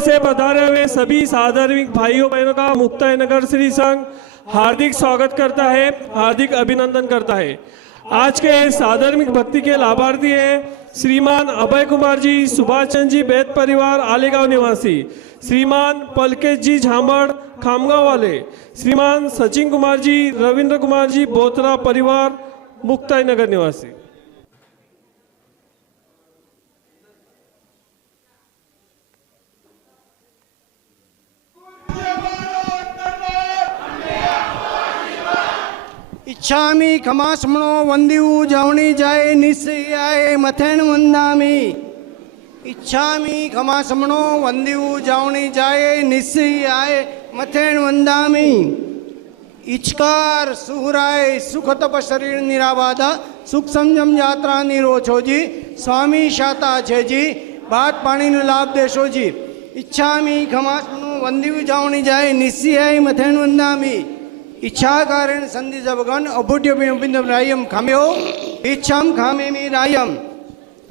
से पधारे हुए सभी साधार्मिक भाइयों बहनों का मुक्ताई नगर श्री संघ हार्दिक स्वागत करता है, हार्दिक अभिनंदन करता है। आज के साधार्मिक भक्ति के लाभार्थी हैं श्रीमान अभय कुमार जी, सुभाष चंद्र जी बैद परिवार आलेगांव निवासी, श्रीमान पलकेश जी झांबड़ खामगांव वाले, श्रीमान सचिन कुमार जी, रविंद्र कुमार जी बोथरा परिवार मुक्ताई नगर निवासी। इच्छामि खमास्मणो वंदिउ जावणी जाए निश्चयाय मथेन वंदामि। इच्छामि खमास्मणो वंदिउ जावणी जाए निश्चयाय मथेन वंदामि। इचकार सुहराय सुख तप शरीर निराबाधा सुख संयम यात्रा निरोछो जी स्वामी शाता छे जी बात पानी नो लाभ देशो जी। इच्छामि खमास्मणो वंदिउ जावणी जाए निश्चयाय मथेन वंदामि। इच्छा कारण संधि जबगन अभुट्य बिंदम रायम खाम्यो इच्छाम खामे मी रायम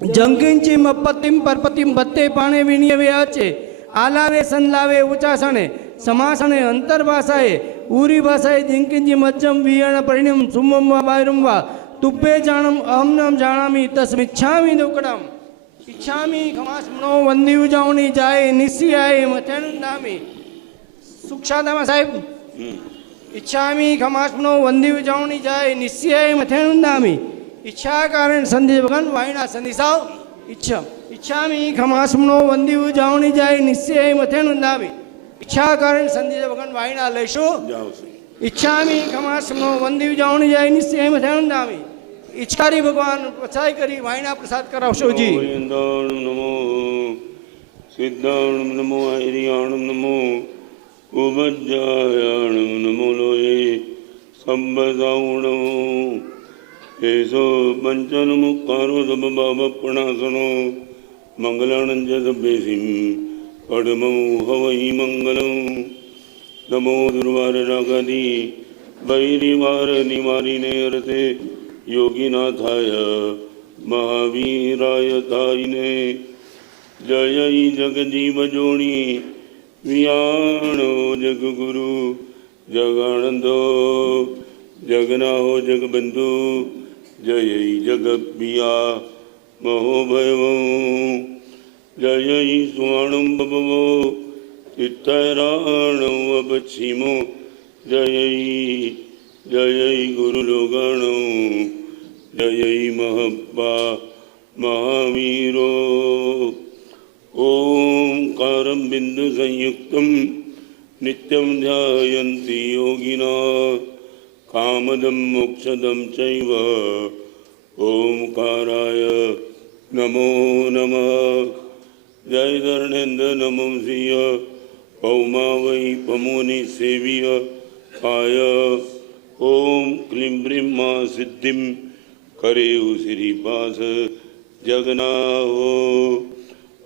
जंकिंची मपतिम परपतिम बत्ते पाणे विनिय व्याचे आलावे संलावे उचासणे समासणे अंतर्भाषाए उरी भाषाए जिंकिंची मज्जम वियण परिणम सुमम वा बायरम वा तुब्बे जानम अहमनम जानामि तस्मिच्छामि दुक्कडम। इच्छामि खमास्मणो वंदिउ जावणी जाए निश्चयाय मथेनुंदामि। सुक्षादामा साहेब इच्छामि खमास्मणो वंदिउ जावणी जाए निश्चयाय मथेनुंदामि। इच्छा कारण संधि भगन वायना संधिसाव इच्छा। इच्छामि खमास्मणो वंदिउ जावणी जाए निश्चयाय मथेनुंदामि। इच्छा कारण संधि भगन वायना लेशो। इच्छामि खमास्मणो वंदिउ जावणी जाए निश्चयाय मथेनुंदामि। इच्छारी भगवान प्रचाय करी वायना प्रसाद करावशो जी। नमो सिद्धाणम नमो हरियाणम नमो उबज्जायाणम नमो लोये संबदाउणो एसो पंचन मुक्कारो सब बाबा प्रणासनो मंगलानंद सभ्यसिम पडमो हवई मंगलम नमो दुर्वार रागादि वैरिवार निवारिणे अर्थे योगिनाथाय महावीराय ताइने जय जगजीव जोड़ी वियाणो जग गुरु जगानंदो जगनाहो जगबंधु जय जग पिया महोभयव जय स्वाणम बभवो चित्तराणो अपक्षिमो जय जय गुरुलोगाणो जय महब्बा महावीरो ओंकारं बिंदु संयुक्तं नित्यं ध्यायन्ति योगिना कामदं मोक्षदं चैव ओंकाराय नमो नमः। जय धरणेन्द्र नमो श्रिय पौमा वै पमोनि सेविय काय ओम क्लीं ब्रीं मा सिद्धिं करेउ श्रीपास जगन्नाहो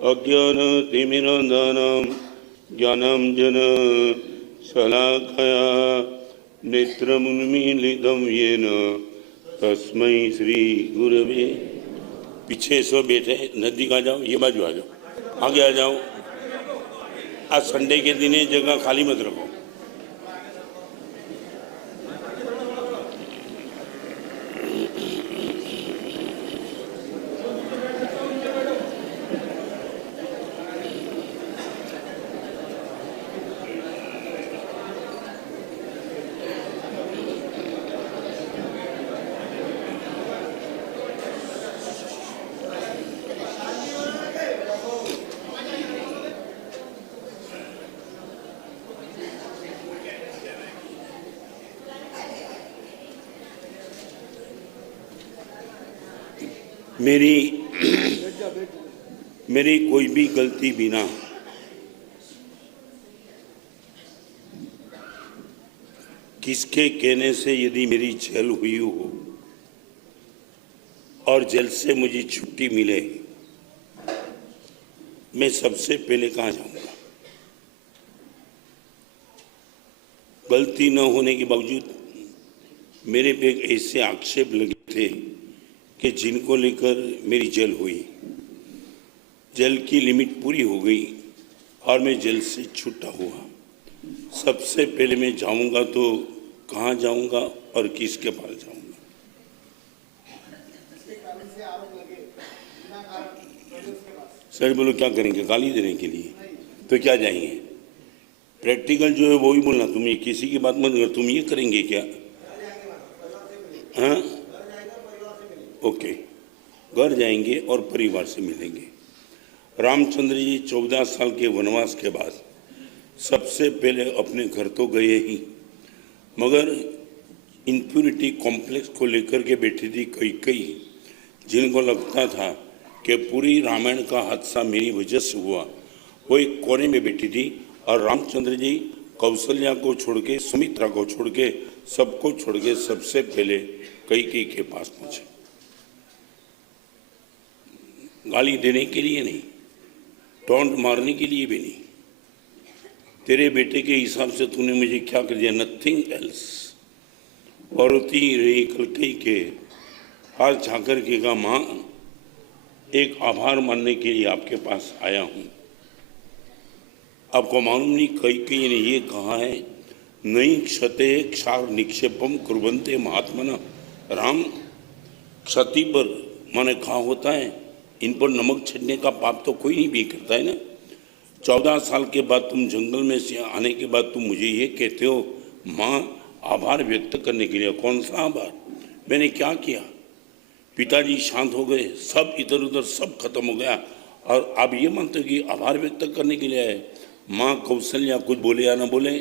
अज्ञान तिमिरान्धानां ज्ञानाञ्जन शलाकया नेत्रमुन्मीलितं येन तस्मै श्री गुरवे। पीछे सब बैठे नजदीक आ जाओ, ये बाजू आ जाओ, आगे आ जाओ। आज संडे के दिन जगह खाली मत रखो। मेरी कोई भी गलती बिना किसके कहने से यदि मेरी जेल हुई हो और जेल से मुझे छुट्टी मिले, मैं सबसे पहले कहाँ जाऊंगा? गलती न होने के बावजूद मेरे पे ऐसे आक्षेप लगे थे कि जिनको लेकर मेरी जेल हुई, जेल की लिमिट पूरी हो गई और मैं जेल से छूटा हुआ। सबसे पहले मैं जाऊंगा तो कहाँ जाऊंगा और किसके पास जाऊंगा? सर बोलो क्या करेंगे? गाली देने के लिए? तो क्या जाएंगे? प्रैक्टिकल जो है वो ही बोलना। तुम ये किसी की बात मत कर। तुम ये करेंगे क्या? हाँ, ओके, घर जाएंगे और परिवार से मिलेंगे। रामचंद्र जी 14 साल के वनवास के बाद सबसे पहले अपने घर तो गए ही, मगर इम्प्यूरिटी कॉम्प्लेक्स को लेकर के बैठी थी कई जिनको लगता था कि पूरी रामायण का हादसा मेरी वजह से हुआ, वो एक कोने में बैठी थी। और रामचंद्र जी कौशल्या को छोड़ के, सुमित्रा को छोड़ के, सबको छोड़ के सबसे पहले कैकेयी के पास पहुंचे। गाली देने के लिए नहीं, टोंट मारने के लिए भी नहीं। तेरे बेटे के हिसाब से तूने मुझे क्या कर दिया? Nothing else. और उतनी रही कैकेयी के पास जाकर के कहा, माँ एक आभार मानने के लिए आपके पास आया हूँ। आपको मालूम नहीं कैकेयी ने ये कहा है, नई क्षते क्षार निक्षेपम कुर्वन्ते महात्मना। राम, क्षति पर माने कहा होता है, इन पर नमक छिड़कने का पाप तो कोई नहीं भी करता है ना। 14 साल के बाद तुम जंगल में से आने के बाद तुम मुझे ये कहते हो माँ आभार व्यक्त करने के लिए? कौन सा आभार? मैंने क्या किया? पिताजी शांत हो गए, सब इधर उधर सब खत्म हो गया और आप ये मानते हो कि आभार व्यक्त करने के लिए आए? माँ कौशल्या कुछ बोले या ना बोले,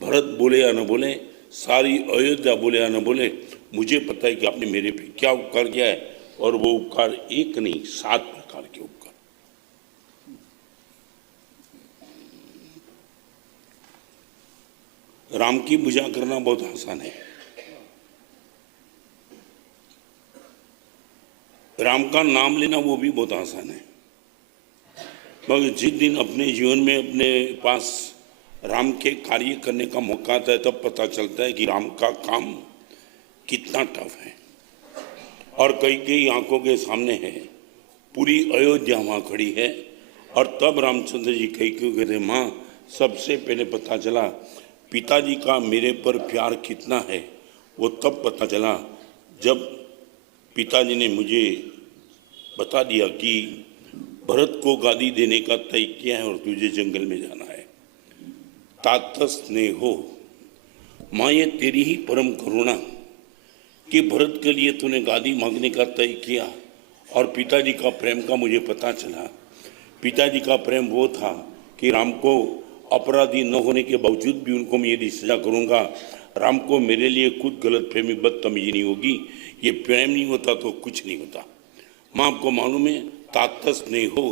भरत बोले या ना बोले, सारी अयोध्या बोले या ना बोले, मुझे पता है कि आपने मेरे पे क्या उपकार किया है। और वो उपकार एक नहीं, 7 प्रकार के उपकार। राम की पूजा करना बहुत आसान है। राम का नाम लेना वो भी बहुत आसान है, मगर जिस दिन अपने जीवन में अपने पास राम के कार्य करने का मौका आता है तब पता चलता है कि राम का काम कितना टफ है। और कई आंखों के सामने है, पूरी अयोध्या वहाँ खड़ी है। और तब रामचंद्र जी कई कहते, माँ सबसे पहले पता चला पिताजी का मेरे पर प्यार कितना है। वो तब पता चला जब पिताजी ने मुझे बता दिया कि भरत को गादी देने का तय किया है और तुझे जंगल में जाना है। तात स्नेहो, माँ ये तेरी ही परम करुणा कि भरत के लिए तूने गादी मांगने का तय किया। और पिताजी का प्रेम का मुझे पता चला। पिताजी का प्रेम वो था कि राम को अपराधी न होने के बावजूद भी उनको मैं यदि सजा करूँगा, राम को मेरे लिए कुछ गलतफहमी बदतमीजी नहीं होगी। ये प्रेम नहीं होता तो कुछ नहीं होता। माँ आपको मालूम है, तात स्नेहो,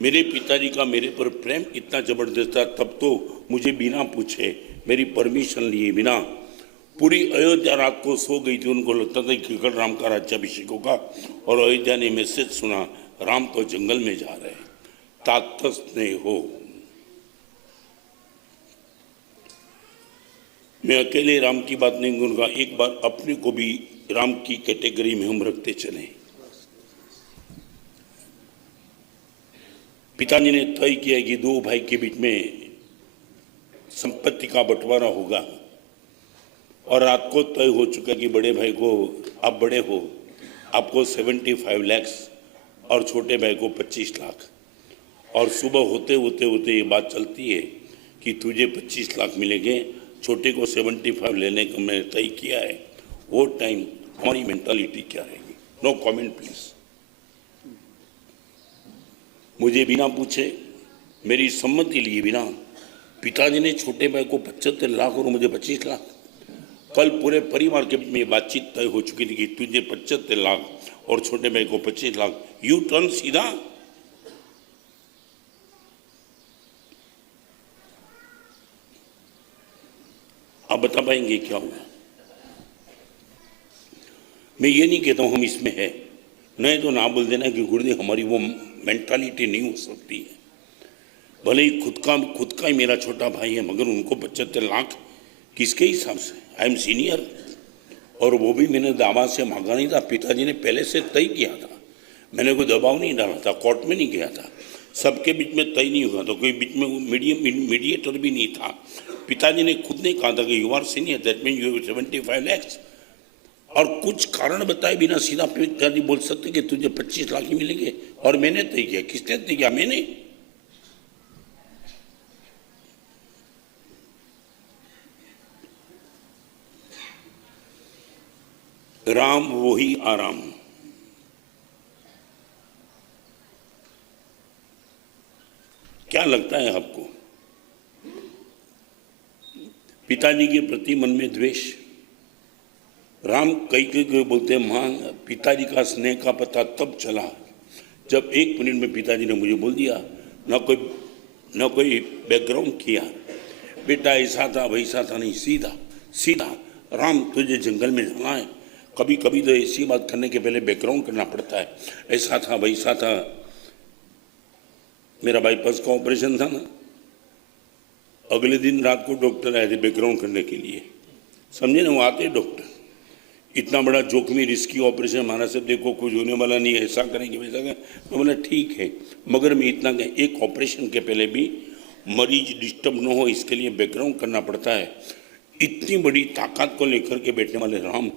मेरे पिताजी का मेरे पर प्रेम इतना जबरदस्त था, तब तो मुझे बिना पूछे, मेरी परमिशन लिए बिना पूरी अयोध्या रात को सो गई थी। उनको लगता था कि कल राम का राज्याभिषेक होगा और अयोध्या ने मैसेज सुना, राम तो जंगल में जा रहे हैं। तात स्नेहो। मैं अकेले राम की बात नहीं करूँगा, एक बार अपने को भी राम की कैटेगरी में हम रखते चले। पिताजी ने तय किया कि 2 भाई के बीच में संपत्ति का बंटवारा होगा और रात को तय हो चुका कि बड़े भाई को, आप बड़े हो, आपको 75 लाख और छोटे भाई को 25 लाख। और सुबह होते होते ये बात चलती है कि तुझे 25 लाख मिलेंगे, छोटे को 75 लेने का मैंने तय किया है। वो टाइम हमारी मेंटालिटी क्या रहेगी? No comment please. मुझे बिना पूछे, मेरी सम्मति लिए बिना पिताजी ने छोटे भाई को 75 लाख और मुझे 25 लाख। कल पूरे परिवार के बीच में बातचीत तय हो चुकी थी कि तुझे 75 लाख और छोटे भाई को 25 लाख। यू टर्न सीधा। आप बता पाएंगे क्या हुआ? मैं ये नहीं कहता हूं हम इसमें है, नहीं तो ना बोल देना कि गुरुदेव हमारी वो मेंटालिटी नहीं हो सकती है। भले ही खुद का ही मेरा छोटा भाई है, मगर उनको 75 लाख किसके हिसाब से? I am senior. और वो भी मैंने दावा से मांगा नहीं था, पिताजी ने पहले से तय किया था। मैंने कोई दबाव नहीं डाला था, कोर्ट में नहीं गया था। सबके बीच में तय नहीं हुआ, तो कोई बीच में मीडिएटर भी नहीं था। पिताजी ने खुद ने कहा था कि you are senior, that mean you 75 lakhs, और कुछ कारण बताए बिना सीधा पिताजी बोल सकते कि तुझे 25 लाख ही मिलेंगे, और मैंने तय किया। किसने तय किया? मैंने। राम वही आराम। क्या लगता है आपको? पिताजी के प्रति मन में द्वेष। राम कई बोलते हैं, मां पिताजी का स्नेह का पता तब चला जब 1 मिनट में पिताजी ने मुझे बोल दिया, न कोई बैकग्राउंड किया, बेटा ऐसा था वैसा था, नहीं, सीधा सीधा, राम तुझे जंगल में जाना है। कभी कभी तो ऐसी बात करने के पहले बैकग्राउंड करना पड़ता है, ऐसा था वैसा था। मेरा बाईपास का ऑपरेशन था ना, अगले दिन रात को डॉक्टर आए थे बैकग्राउंड करने के लिए, समझे ना, वो आते डॉक्टर, इतना बड़ा जोखिमी रिस्की ऑपरेशन हमारा, सब देखो कुछ होने वाला नहीं है, ऐसा करेंगे वैसा करेंगे। मैं बोला ठीक है, मगर मैं इतना एक ऑपरेशन के पहले भी मरीज डिस्टर्ब न हो इसके लिए बैकग्राउंड करना पड़ता है। इतनी बड़ी ताकत को लेकर के बैठने वाले राम,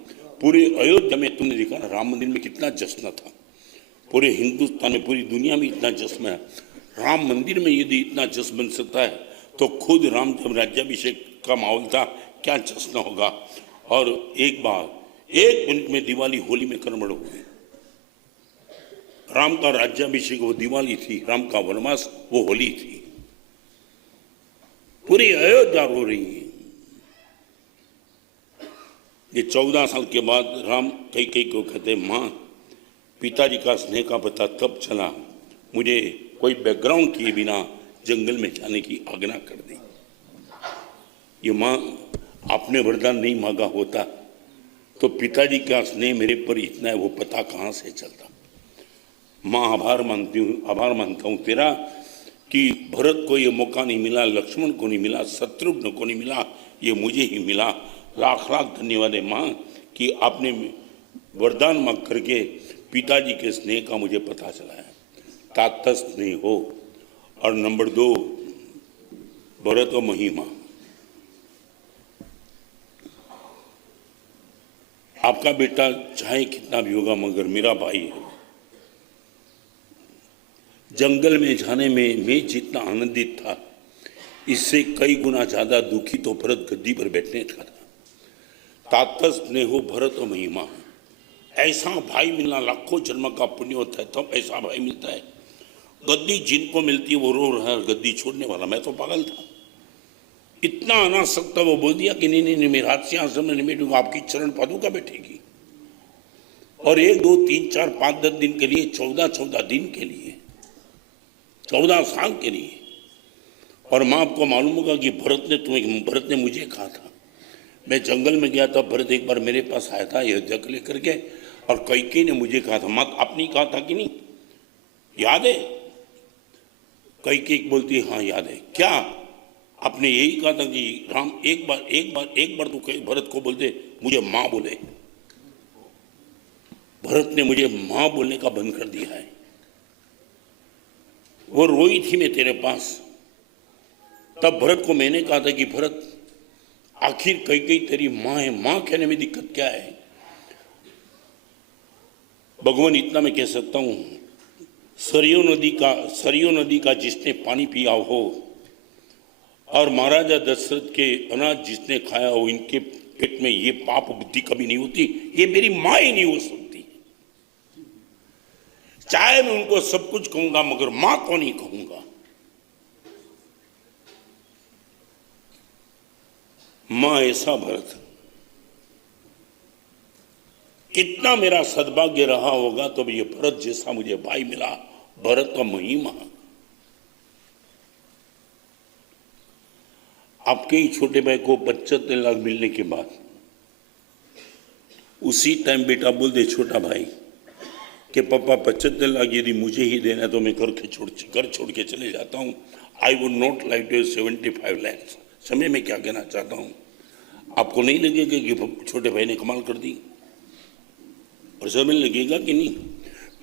पूरे अयोध्या में तुमने देखा ना, राम मंदिर में कितना जश्न था, पूरे हिंदुस्तान में, पूरी दुनिया में इतना जश्न है। राम मंदिर में यदि इतना जश्न बन सकता है तो खुद राम जब राज्याभिषेक का माहौल था क्या जश्न होगा। और एक बार 1 मिनट में दिवाली होली में कन्वर्ट हो गई। राम का राज्याभिषेक वो दिवाली थी, राम का वनवास वो होली थी। पूरी अयोध्या रो रही है। ये 14 साल के बाद राम कई को कहते, माँ पिताजी का स्नेह का पता तब चला मुझे कोई बैकग्राउंड किए बिना जंगल में जाने की आज्ञा कर दी। ये माँ, आपने वरदान नहीं मांगा होता तो पिताजी का स्नेह मेरे पर इतना है वो पता कहाँ से चलता। माँ आभार मानता हूँ तेरा कि भरत को ये मौका नहीं मिला, लक्ष्मण को नहीं मिला, शत्रुघ्न को नहीं मिला, ये मुझे ही मिला। लाख लाख धन्यवाद है माँ कि आपने वरदान मांग करके पिताजी के स्नेह का मुझे पता चला है। तातस स्नेह हो। और नंबर 2, भरत और महिमा। आपका बेटा चाहे कितना भी होगा मगर मेरा भाई है। जंगल में जाने में मैं जितना आनंदित था इससे कई गुना ज्यादा दुखी तो भरत गद्दी पर बैठने का था। तातस स्नेह हो भरत और महिमा। ऐसा भाई मिलना लाखों जन्म का पुण्य होता है, तब ऐसा भाई मिलता है। गद्दी जिनको मिलती है वो रो रहा है गद्दी छोड़ने वाला, मैं तो पागल था। इतना अनासक्त वो बोल दिया कि नहीं मेरे हाथ से आश्रम में नहीं बैठूंगा, आपकी चरण पादुका बैठेगी। और 1 2 3 4 5 10 दिन के लिए, 14 दिन के लिए, 14 साल के लिए। और माँ आपको मालूम होगा कि भरत ने मुझे कहा था, मैं जंगल में गया था, भरत एक बार मेरे पास आया था अयोध्या को लेकर के, और कैकेयी ने मुझे कहा था, माँ आपने कहा था कि नहीं, याद है? कैकेयी बोलती हाँ याद है। क्या आपने यही कहा था कि राम एक बार तो भरत को बोलते मुझे माँ बोले। भरत ने मुझे माँ बोलने का बंद कर दिया है। वो रोई थी मैं तेरे पास, तब भरत को मैंने कहा था कि भरत आखिर कैकेयी तेरी माँ है, माँ कहने में दिक्कत क्या है? भगवान इतना मैं कह सकता हूं, सरयू नदी का जिसने पानी पिया हो और महाराजा दशरथ के अनाज जिसने खाया हो, इनके पेट में ये पाप बुद्धि कभी नहीं होती। ये मेरी माँ ही नहीं हो सकती। चाहे मैं उनको सब कुछ कहूंगा मगर माँ को नहीं कहूंगा। माँ ऐसा भरत, कितना मेरा सद्भाग्य रहा होगा तो ये भरत जैसा मुझे भाई मिला। भरत का महिमा। आपके ही छोटे भाई को 75 लाख मिलने के बाद उसी टाइम बेटा बोल दे छोटा भाई कि पापा 75 लाख यदि मुझे ही देना तो मैं घर छोड़ के चले जाता हूँ। I would not like to 75 lakhs। समय में क्या कहना चाहता हूँ, आपको नहीं लगेगा कि छोटे भाई ने कमाल कर दी? और समय लगेगा कि नहीं?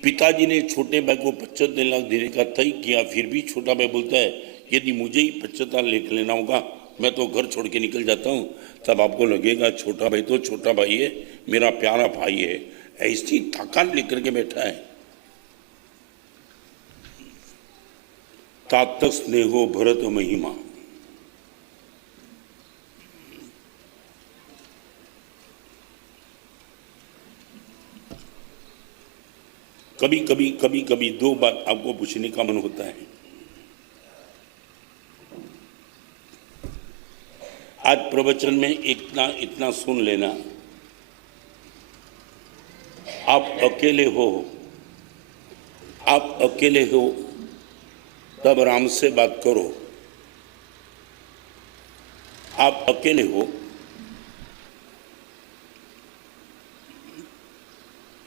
पिताजी ने छोटे भाई को 75 लाख देने का तय किया, फिर भी छोटा भाई बोलता है यदि मुझे ही 75 लाख लेना होगा मैं तो घर छोड़ के निकल जाता हूँ। तब आपको लगेगा छोटा भाई तो छोटा भाई है, मेरा प्यारा भाई है। ऐसी ताकत लेकर के बैठा है। तात स्नेहो भरत महिमा। कभी कभी दो बात आपको पूछने का मन होता है। आज प्रवचन में इतना सुन लेना। आप अकेले हो तब राम से बात करो। आप अकेले हो,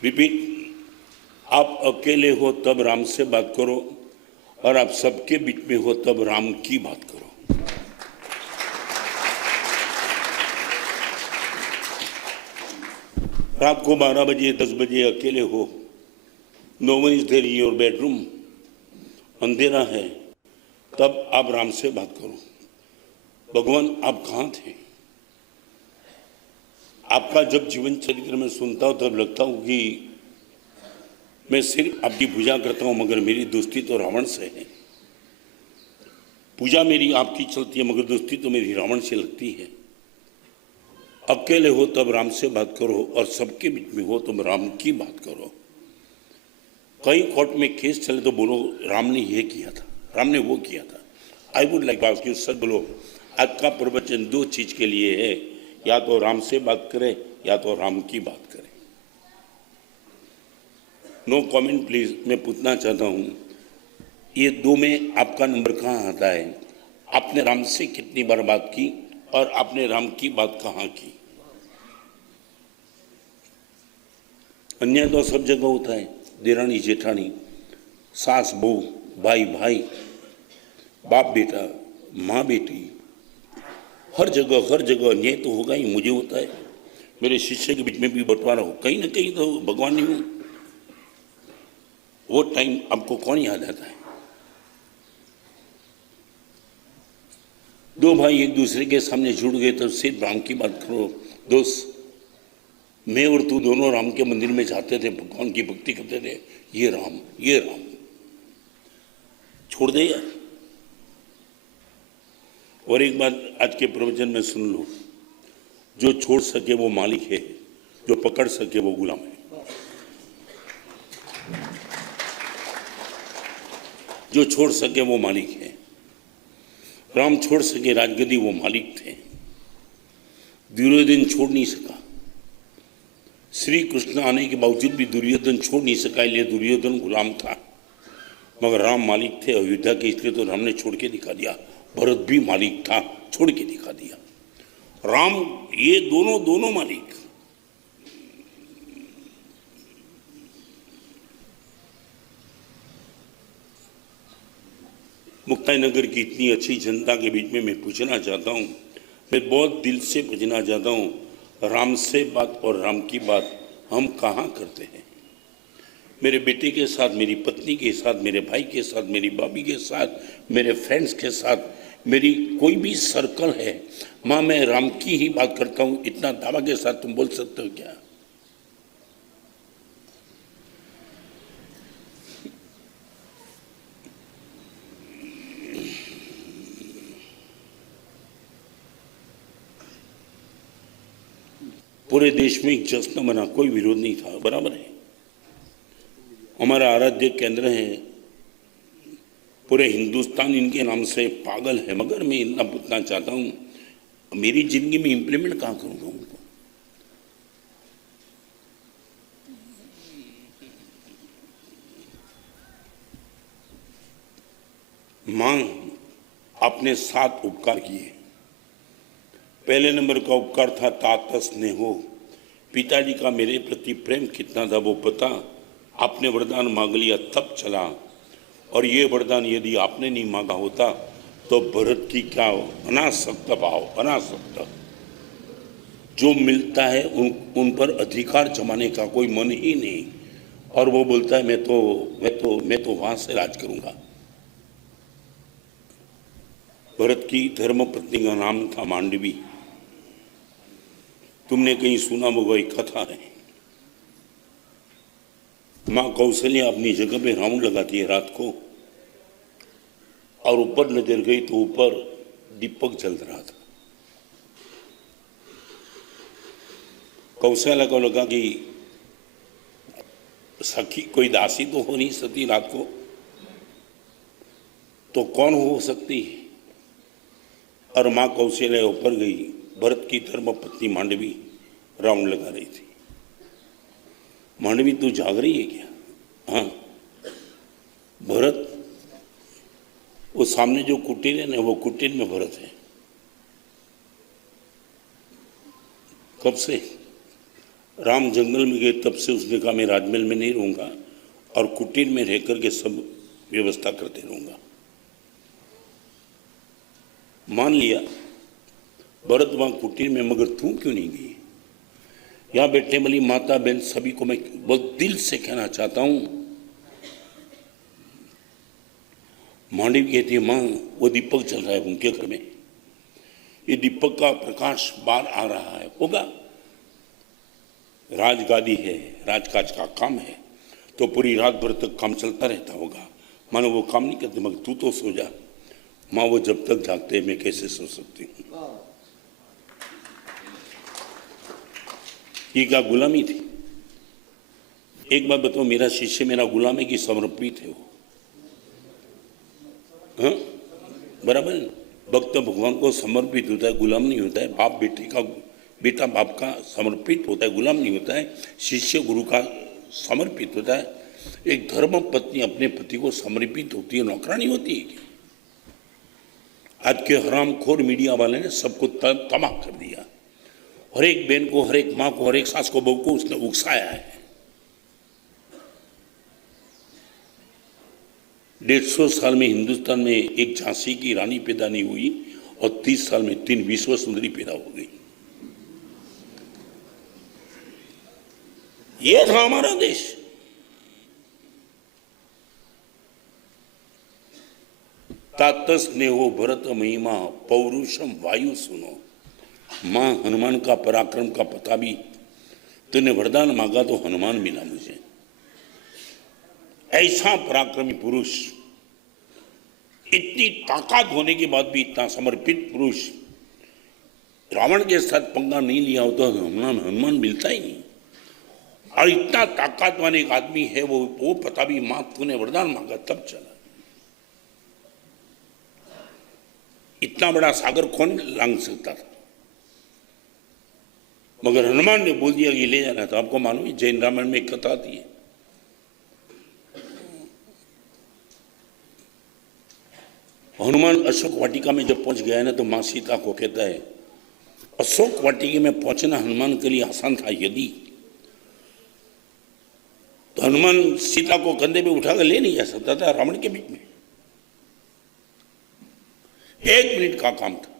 रिपीट, आप अकेले हो तब राम से बात करो, और आप सबके बीच में हो तब राम की बात करो। रात को 12 बजे 10 बजे अकेले हो, no one is there in your bedroom, अंधेरा है, तब आप राम से बात करो। भगवान आप कहाँ थे? आपका जब जीवन चरित्र में सुनता हूँ तब लगता हूँ कि मैं सिर्फ आपकी पूजा करता हूँ, मगर मेरी दोस्ती तो रावण से है। पूजा मेरी आपकी चलती है, मगर दोस्ती तो मेरी रावण से लगती है। अकेले हो तब राम से बात करो, और सबके बीच में हो तुम राम की बात करो। कई कोर्ट में केस चले तो बोलो राम ने ये किया था, राम ने वो किया था। I would like ask you, सच बोलो, आज का प्रवचन दो चीज के लिए है, या तो राम से बात करें या तो राम की बात करें। No comment please. मैं पूछना चाहता हूँ, ये दो में आपका नंबर कहाँ आता है? आपने राम से कितनी बार बात की और आपने राम की बात कहाँ की? अन्याय तो सब जगह होता है, देरानी जेठानी, सास बहू, भाई भाई, बाप बेटा, माँ बेटी, हर जगह अन्याय तो होगा ही। मुझे होता है, मेरे शिष्य के बीच में भी बंटवारा हो, कहीं ना कहीं तो भगवान ही हूँ। वो टाइम आपको कौन याद आता है? दो भाई एक दूसरे के सामने जुड़ गए तो सिर्फ राम की बात करो। दोस्त, मैं और तू दोनों राम के मंदिर में जाते थे, भगवान की भक्ति करते थे, ये राम छोड़ दे यार। और एक बात आज के प्रवचन में सुन लो, जो छोड़ सके वो मालिक है, जो पकड़ सके वो गुलाम है। जो छोड़ सके वो मालिक है। राम छोड़ सके राजगद्दी, वो मालिक थे। दुर्योधन छोड़ नहीं सका। श्री कृष्ण आने के बावजूद भी दुर्योधन छोड़ नहीं सका, इसलिए दुर्योधन गुलाम था, मगर राम मालिक थे अयोध्या के, इसलिए तो राम ने छोड़ के दिखा दिया। भरत भी मालिक था, छोड़ के दिखा दिया। राम, ये दोनों मालिक। मुक्ताई नगर की इतनी अच्छी जनता के बीच में मैं पूछना चाहता हूँ, मैं बहुत दिल से पूछना चाहता हूँ, राम से बात और राम की बात हम कहाँ करते हैं? मेरे बेटे के साथ, मेरी पत्नी के साथ, मेरे भाई के साथ, मेरी भाभी के साथ, मेरे फ्रेंड्स के साथ, मेरी कोई भी सर्कल है, माँ मैं राम की ही बात करता हूँ, इतना दावा के साथ तुम बोल सकते हो क्या? पूरे देश में एक जश्न मना, कोई विरोध नहीं था, बराबर है। हमारा आराध्य केंद्र है, पूरे हिंदुस्तान इनके नाम से पागल है, मगर मैं इतना पूछना चाहता हूँ, मेरी जिंदगी में इंप्लीमेंट कहाँ करूँगा उनको? मां, आपने 7 उपकार किए। पहले नंबर का उपकार था तात स्नेहो। पिताजी का मेरे प्रति प्रेम कितना था वो पता। आपने वरदान मांग लिया तब चला, और ये वरदान यदि आपने नहीं मांगा होता तो भरत की क्या अनासक्त भाव, अनासक्त, जो मिलता है उन पर अधिकार जमाने का कोई मन ही नहीं। और वो बोलता है मैं तो वहां से राज करूंगा। भरत की धर्मपत्नी का नाम था मांडवी। तुमने कहीं सुना होगा, एक कथा है। मां कौशल्या अपनी जगह पे राउंड लगाती है रात को, और ऊपर नजर गई तो ऊपर दीपक जल रहा था। कौशल्या को लगा कि सखी कोई दासी तो हो नहीं सकती रात को, तो कौन हो सकती है। और मां कौशल्या ऊपर गई। भरत की धर्मपत्नी मांडवी राउंड लगा रही थी। मांडवी तू जाग रही है क्या? हाँ। भरत, वो सामने जो कुटीर है ना, वो कुटीर में भरत है। कब से? राम जंगल में गए तब से उसने कहा मैं राजमहल में नहीं रहूंगा और कुटीर में रह करके सब व्यवस्था करते रहूंगा। मान लिया भरत वहां कुटीर में, मगर तू क्यों नहीं गई? यहां बैठने वाली माता बहन सभी को मैं बहुत दिल से कहना चाहता हूं। मांडवी कहती है मां, वो दीपक चल रहा है उनके घर में, ये दीपक का प्रकाश बाहर आ रहा है। होगा, राजगादी है, राजकाज का काम है, तो पूरी रात भर तक काम चलता रहता होगा। मानो वो काम नहीं करते, मगर तू तो सो जा। मां, वो जब तक जागते मैं कैसे सो सकती हूँ? ये क्या गुलामी थी? एक बात बताओ, मेरा शिष्य मेरा गुलाम है कि समर्पित है वो? हाँ, बराबर। भक्त भगवान को समर्पित होता है, गुलाम नहीं होता है। बाप बेटे का, बेटा बाप का समर्पित होता है, गुलाम नहीं होता है। शिष्य गुरु का समर्पित होता है। एक धर्म पत्नी अपने पति को समर्पित होती है, नौकरानी होती है। आज के हरामखोर मीडिया वाले ने सबको तबाह कर दिया। हर एक बहन को, हर एक माँ को, हर एक सास को, बहू को उसने उकसाया है। 150 साल में हिंदुस्तान में एक झांसी की रानी पैदा नहीं हुई और 30 साल में 3 विश्व सुंदरी पैदा हो गई। ये था हमारा देश। तात स्नेहो भरत महिमा पौरुषम वायु सुनो। मां, हनुमान का पराक्रम का पता भी तूने वरदान मांगा तो हनुमान मिला मुझे। ऐसा पराक्रमी पुरुष, इतनी ताकत होने के बाद भी इतना समर्पित पुरुष, रावण के साथ पंगा नहीं लिया होता तो हनुमान मिलता ही नहीं। और इतना ताकत वाले एक आदमी है वो पता भी मां तूने वरदान मांगा तब चला। इतना बड़ा सागर कौन लांग सकता था? मगर हनुमान ने बोल दिया कि ले जाना था। आपको मालूम है, जैन रामायण में एक कथा आती है। हनुमान अशोक वाटिका में जब पहुंच गया है ना, तो मां सीता को कहता है, अशोक वाटिका में पहुंचना हनुमान के लिए आसान था यदि, तो हनुमान सीता को कंधे पे उठाकर ले नहीं जा सकता था रावण के बीच में। 1 मिनट का काम था।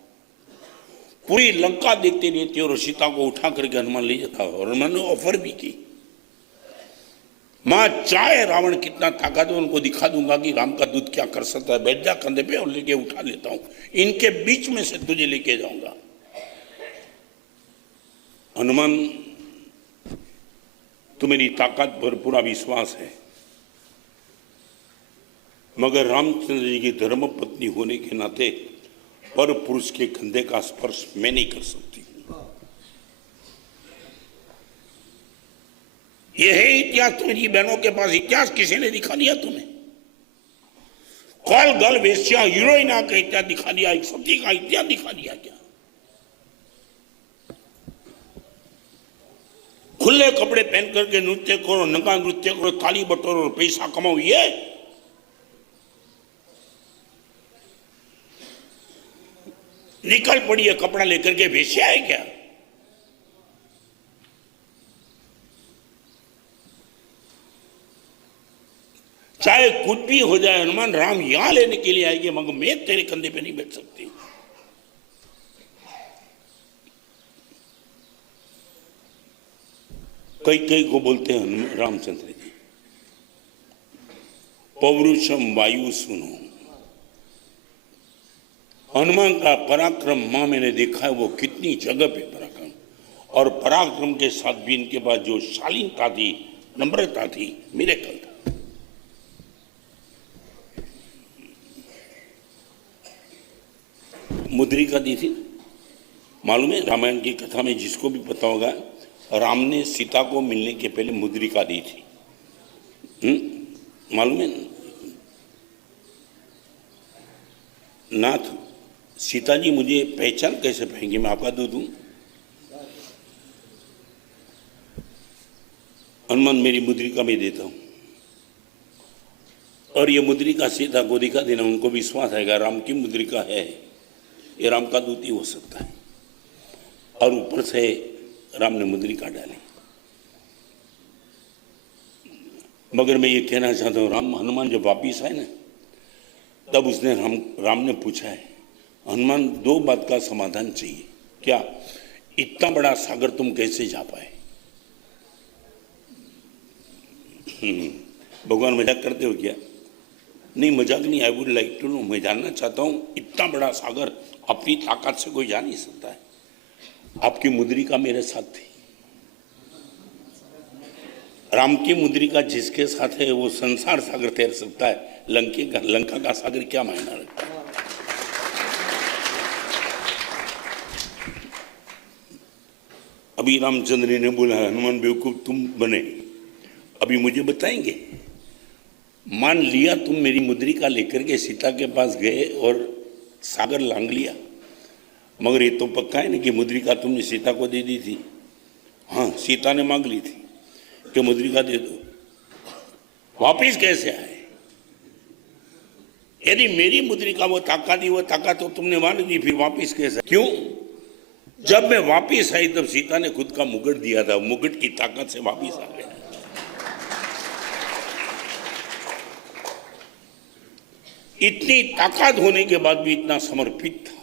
पूरी लंका देखते रहते और सीता को उठा करके हनुमान ले जाता। और हनुमान ने ऑफर भी की, मां चाहे रावण कितना ताकत है उनको दिखा दूंगा कि राम का दूध क्या कर सकता है। बैठ जा कंधे पे और लेके उठा लेता हूं, इनके बीच में से तुझे लेके जाऊंगा। हनुमान, तो मेरी ताकत पर पूरा विश्वास है, मगर रामचंद्र जी की धर्म पत्नी होने के नाते पर पुरुष के कंधे का स्पर्श मैं नहीं कर सकती। यह है इतिहास। तुम्हारी बहनों के पास इतिहास किसी ने दिखा दिया तुम्हें? कॉल गर्ल वेश्या हीरोइन का इतिहास दिखा दिया, एक सती का इतिहास दिखा दिया क्या? खुले कपड़े पहन करके नृत्य करो, नंगा नृत्य करो, ताली बटोरो और पैसा कमाओ, ये निकल पड़ी है कपड़ा लेकर के वेश्या है क्या? चाहे कुछ भी हो जाए, हनुमान राम यहां लेने के लिए आएगी, मगर मैं तेरे कंधे पे नहीं बैठ सकती। कई कई को बोलते हैं रामचंद्र जी, पौरुषम वायु सुनो। हनुमान का पराक्रम मां मैंने देखा है, वो कितनी जगह पे पराक्रम, और पराक्रम के साथ भी इनके पास जो शालीनता थी, नम्रता थी, मिरेकल था। मुद्रिका दी थी, मालूम है? रामायण की कथा में जिसको भी पता होगा, राम ने सीता को मिलने के पहले मुद्रिका दी थी। मालूम है? नाथ, सीता जी मुझे पहचान कैसे पाएंगे? मैं आपका दूं? हनुमान मेरी मुद्रिका में देता हूं, और ये मुद्रिका सीता को दिखा देना, उनको विश्वास आएगा राम की मुद्रिका है, ये राम का दूत ही हो सकता है। और ऊपर से राम ने मुद्रिका डाली। मगर मैं ये कहना चाहता हूं, हनुमान जब वापिस आए ना, तब उसने राम ने पूछा है, हनुमान दो बात का समाधान चाहिए। क्या? इतना बड़ा सागर तुम कैसे जा पाए? भगवान मजाक करते हो क्या? नहीं, मजाक नहीं। I would like to know, मैं जानना चाहता हूं, इतना बड़ा सागर अपनी ताकत से कोई जा नहीं सकता है। आपकी मुद्रिका मेरे साथ थी। राम की मुद्रिका जिसके साथ है वो संसार सागर तैर सकता है, लंका का सागर क्या मायना रखता है? अभी रामचंद्र ने बोला, हनुमान बेवकूफ तुम बने, अभी मुझे बताएंगे? मान लिया तुम मेरी मुद्रिका लेकर के सीता के पास गए और सागर लांग लिया, मगर ये तो पक्का है ना कि मुद्रिका तुमने सीता को दे दी थी। हाँ, सीता ने मांग ली थी कि मुद्रिका दे दो। वापिस कैसे आए? यदि मेरी मुद्रिका वो ताकत तो तुमने मांग दी, फिर वापिस कैसे? क्यों? जब मैं वापिस आई तब सीता ने खुद का मुकुट दिया था, मुकुट की ताकत से वापिस आ गया। इतनी ताकत होने के बाद भी इतना समर्पित था।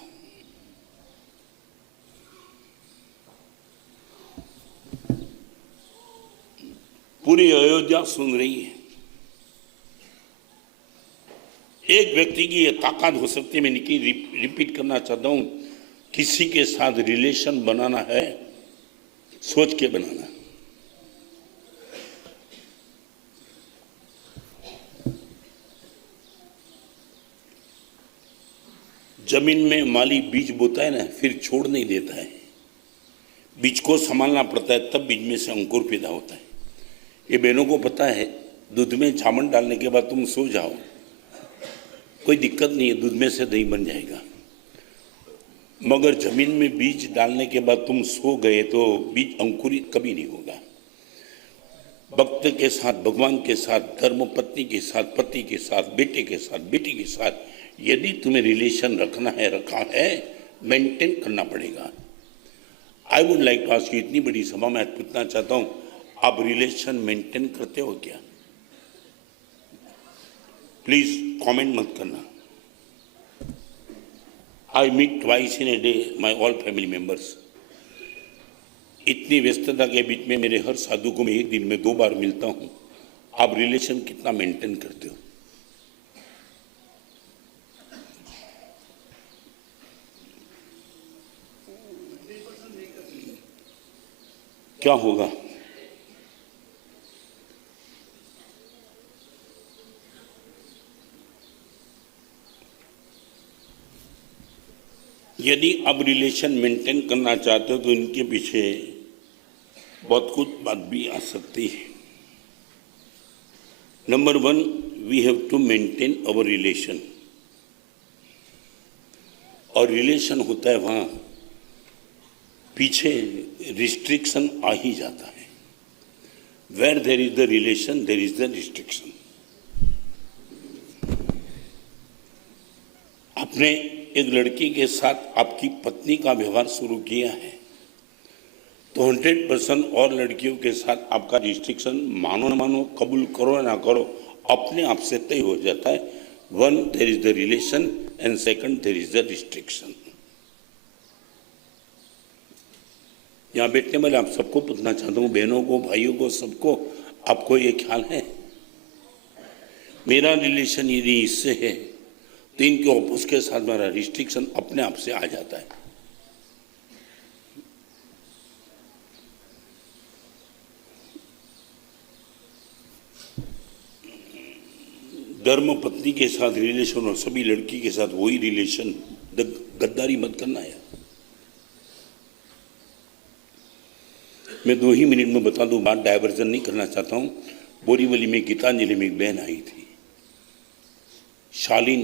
पूरी अयोध्या सुन रही है। एक व्यक्ति की यह ताकत हो सकती है। मैं रिपीट करना चाहता हूं, किसी के साथ रिलेशन बनाना है, सोच के बनाना। जमीन में माली बीज बोता है ना, फिर छोड़ नहीं देता है, बीज को संभालना पड़ता है, तब बीज में से अंकुर पैदा होता है। ये बहनों को पता है, दूध में जामुन डालने के बाद तुम सो जाओ, कोई दिक्कत नहीं है, दूध में से दही बन जाएगा। मगर जमीन में बीज डालने के बाद तुम सो गए तो बीज अंकुरित कभी नहीं होगा। भक्त के साथ, भगवान के साथ, धर्म पत्नी के साथ, पति के साथ, बेटे के साथ, बेटी के साथ, यदि तुम्हें रिलेशन रखा है, मेंटेन करना पड़ेगा। I would like to ask you, इतनी बड़ी सभा में आज पूछना चाहता हूं, आप रिलेशन मेंटेन करते हो क्या? प्लीज कमेंट मत करना। I meet twice in a day my all family members. इतनी व्यस्तता के बीच में मेरे हर साधु को मैं एक दिन में 2 बार मिलता हूं। आप रिलेशन कितना मेंटेन करते हो? क्या होगा? यदि आप रिलेशन मेंटेन करना चाहते हो तो इनके पीछे बहुत कुछ बात भी आ सकती है। Number 1, we have to maintain our relation. और रिलेशन होता है वहां पीछे रिस्ट्रिक्शन आ ही जाता है। Where there is the relation there is the restriction. आपने एक लड़की के साथ आपकी पत्नी का व्यवहार शुरू किया है तो 100% और लड़कियों के साथ आपका रिस्ट्रिक्शन, मानो ना मानो, कबूल करो ना करो, अपने आप से तय हो जाता है। 1, there is the relation, and 2, there is the restriction. यहाँ बैठने वाले आप सबको पूछना चाहता हूँ, बहनों को, भाइयों को, सबको, आपको ये ख्याल है मेरा रिलेशन यदि इससे है तो इनके ऑपोज के साथ मेरा रिस्ट्रिक्शन अपने आप से आ जाता है। धर्म पत्नी के साथ रिलेशन और सभी लड़की के साथ वही रिलेशन, गद्दारी मत करना है। मैं 2 ही मिनट में बता दूं, बात डायवर्जन नहीं करना चाहता हूं। बोरीवली में गीतांजलि में एक बहन आई थी, शालीन,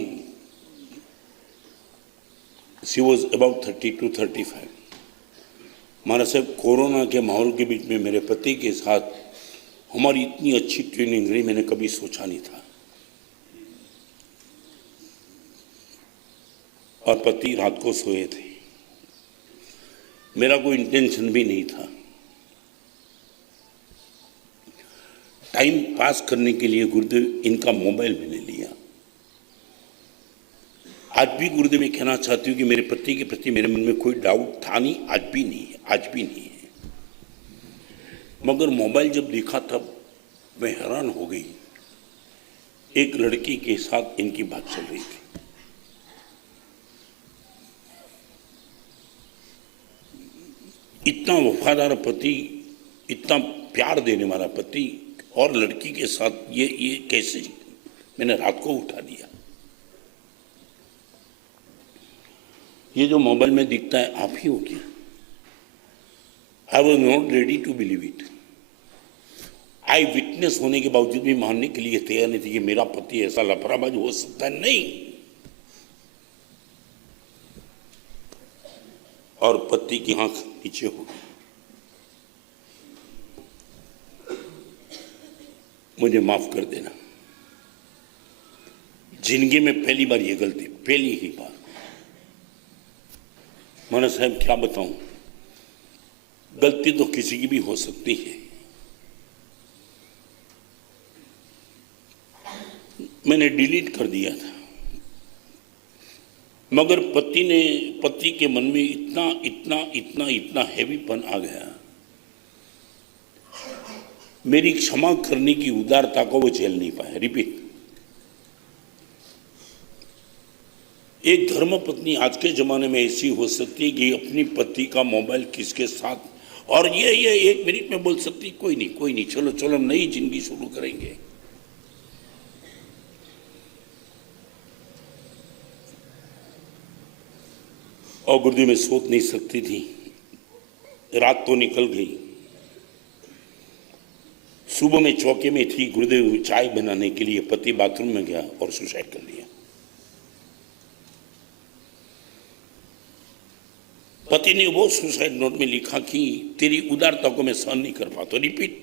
शी वॉज अबाउट 30 to 35। महाराज साहब, कोरोना के माहौल के बीच में मेरे पति के साथ हमारी इतनी अच्छी ट्रेनिंग रही, मैंने कभी सोचा नहीं था। और पति रात को सोए थे, मेरा कोई इंटेंशन भी नहीं था। टाइम पास करने के लिए गुरुदेव इनका मोबाइल मैंने लिया। आज भी गुरुदेव मैं कहना चाहती हूँ कि मेरे पति के प्रति मेरे मन में कोई डाउट था नहीं, आज भी नहीं है, आज भी नहीं है। मगर मोबाइल जब देखा तब मैं हैरान हो गई। एक लड़की के साथ इनकी बात चल रही थी। इतना वफादार पति, इतना प्यार देने वाला पति और लड़की के साथ ये कैसे? मैंने रात को उठा दिया। ये जो मोबाइल में दिखता है आप ही हो क्या? I was not ready to believe it. I witness होने के बावजूद भी मानने के लिए तैयार नहीं थी कि मेरा पति ऐसा लापरवाह हो सकता है। नहीं। और पति की आंख नीचे हो गई। मुझे माफ कर देना, जिंदगी में पहली बार ये गलती, पहली ही बार। महाराज साहब क्या बताऊं, गलती तो किसी की भी हो सकती है। मैंने डिलीट कर दिया था, मगर पति के मन में इतना हैवीपन आ गया। मेरी क्षमा करने की उदारता को वो झेल नहीं पाया। रिपीट, एक धर्म पत्नी आज के जमाने में ऐसी हो सकती है कि अपनी पति का मोबाइल किसके साथ, और ये 1 मिनट में बोल सकती, कोई नहीं, चलो हम नई जिंदगी शुरू करेंगे। और गुरुदेव में सोच नहीं सकती थी। रात तो निकल गई, सुबह में चौके में थी। गुरुदेव चाय बनाने के लिए पति बाथरूम में गया और सुसाइड कर लिया। पति ने वो सुसाइड नोट में लिखा कि तेरी उदारता को मैं सहन नहीं कर पाता। रिपीट,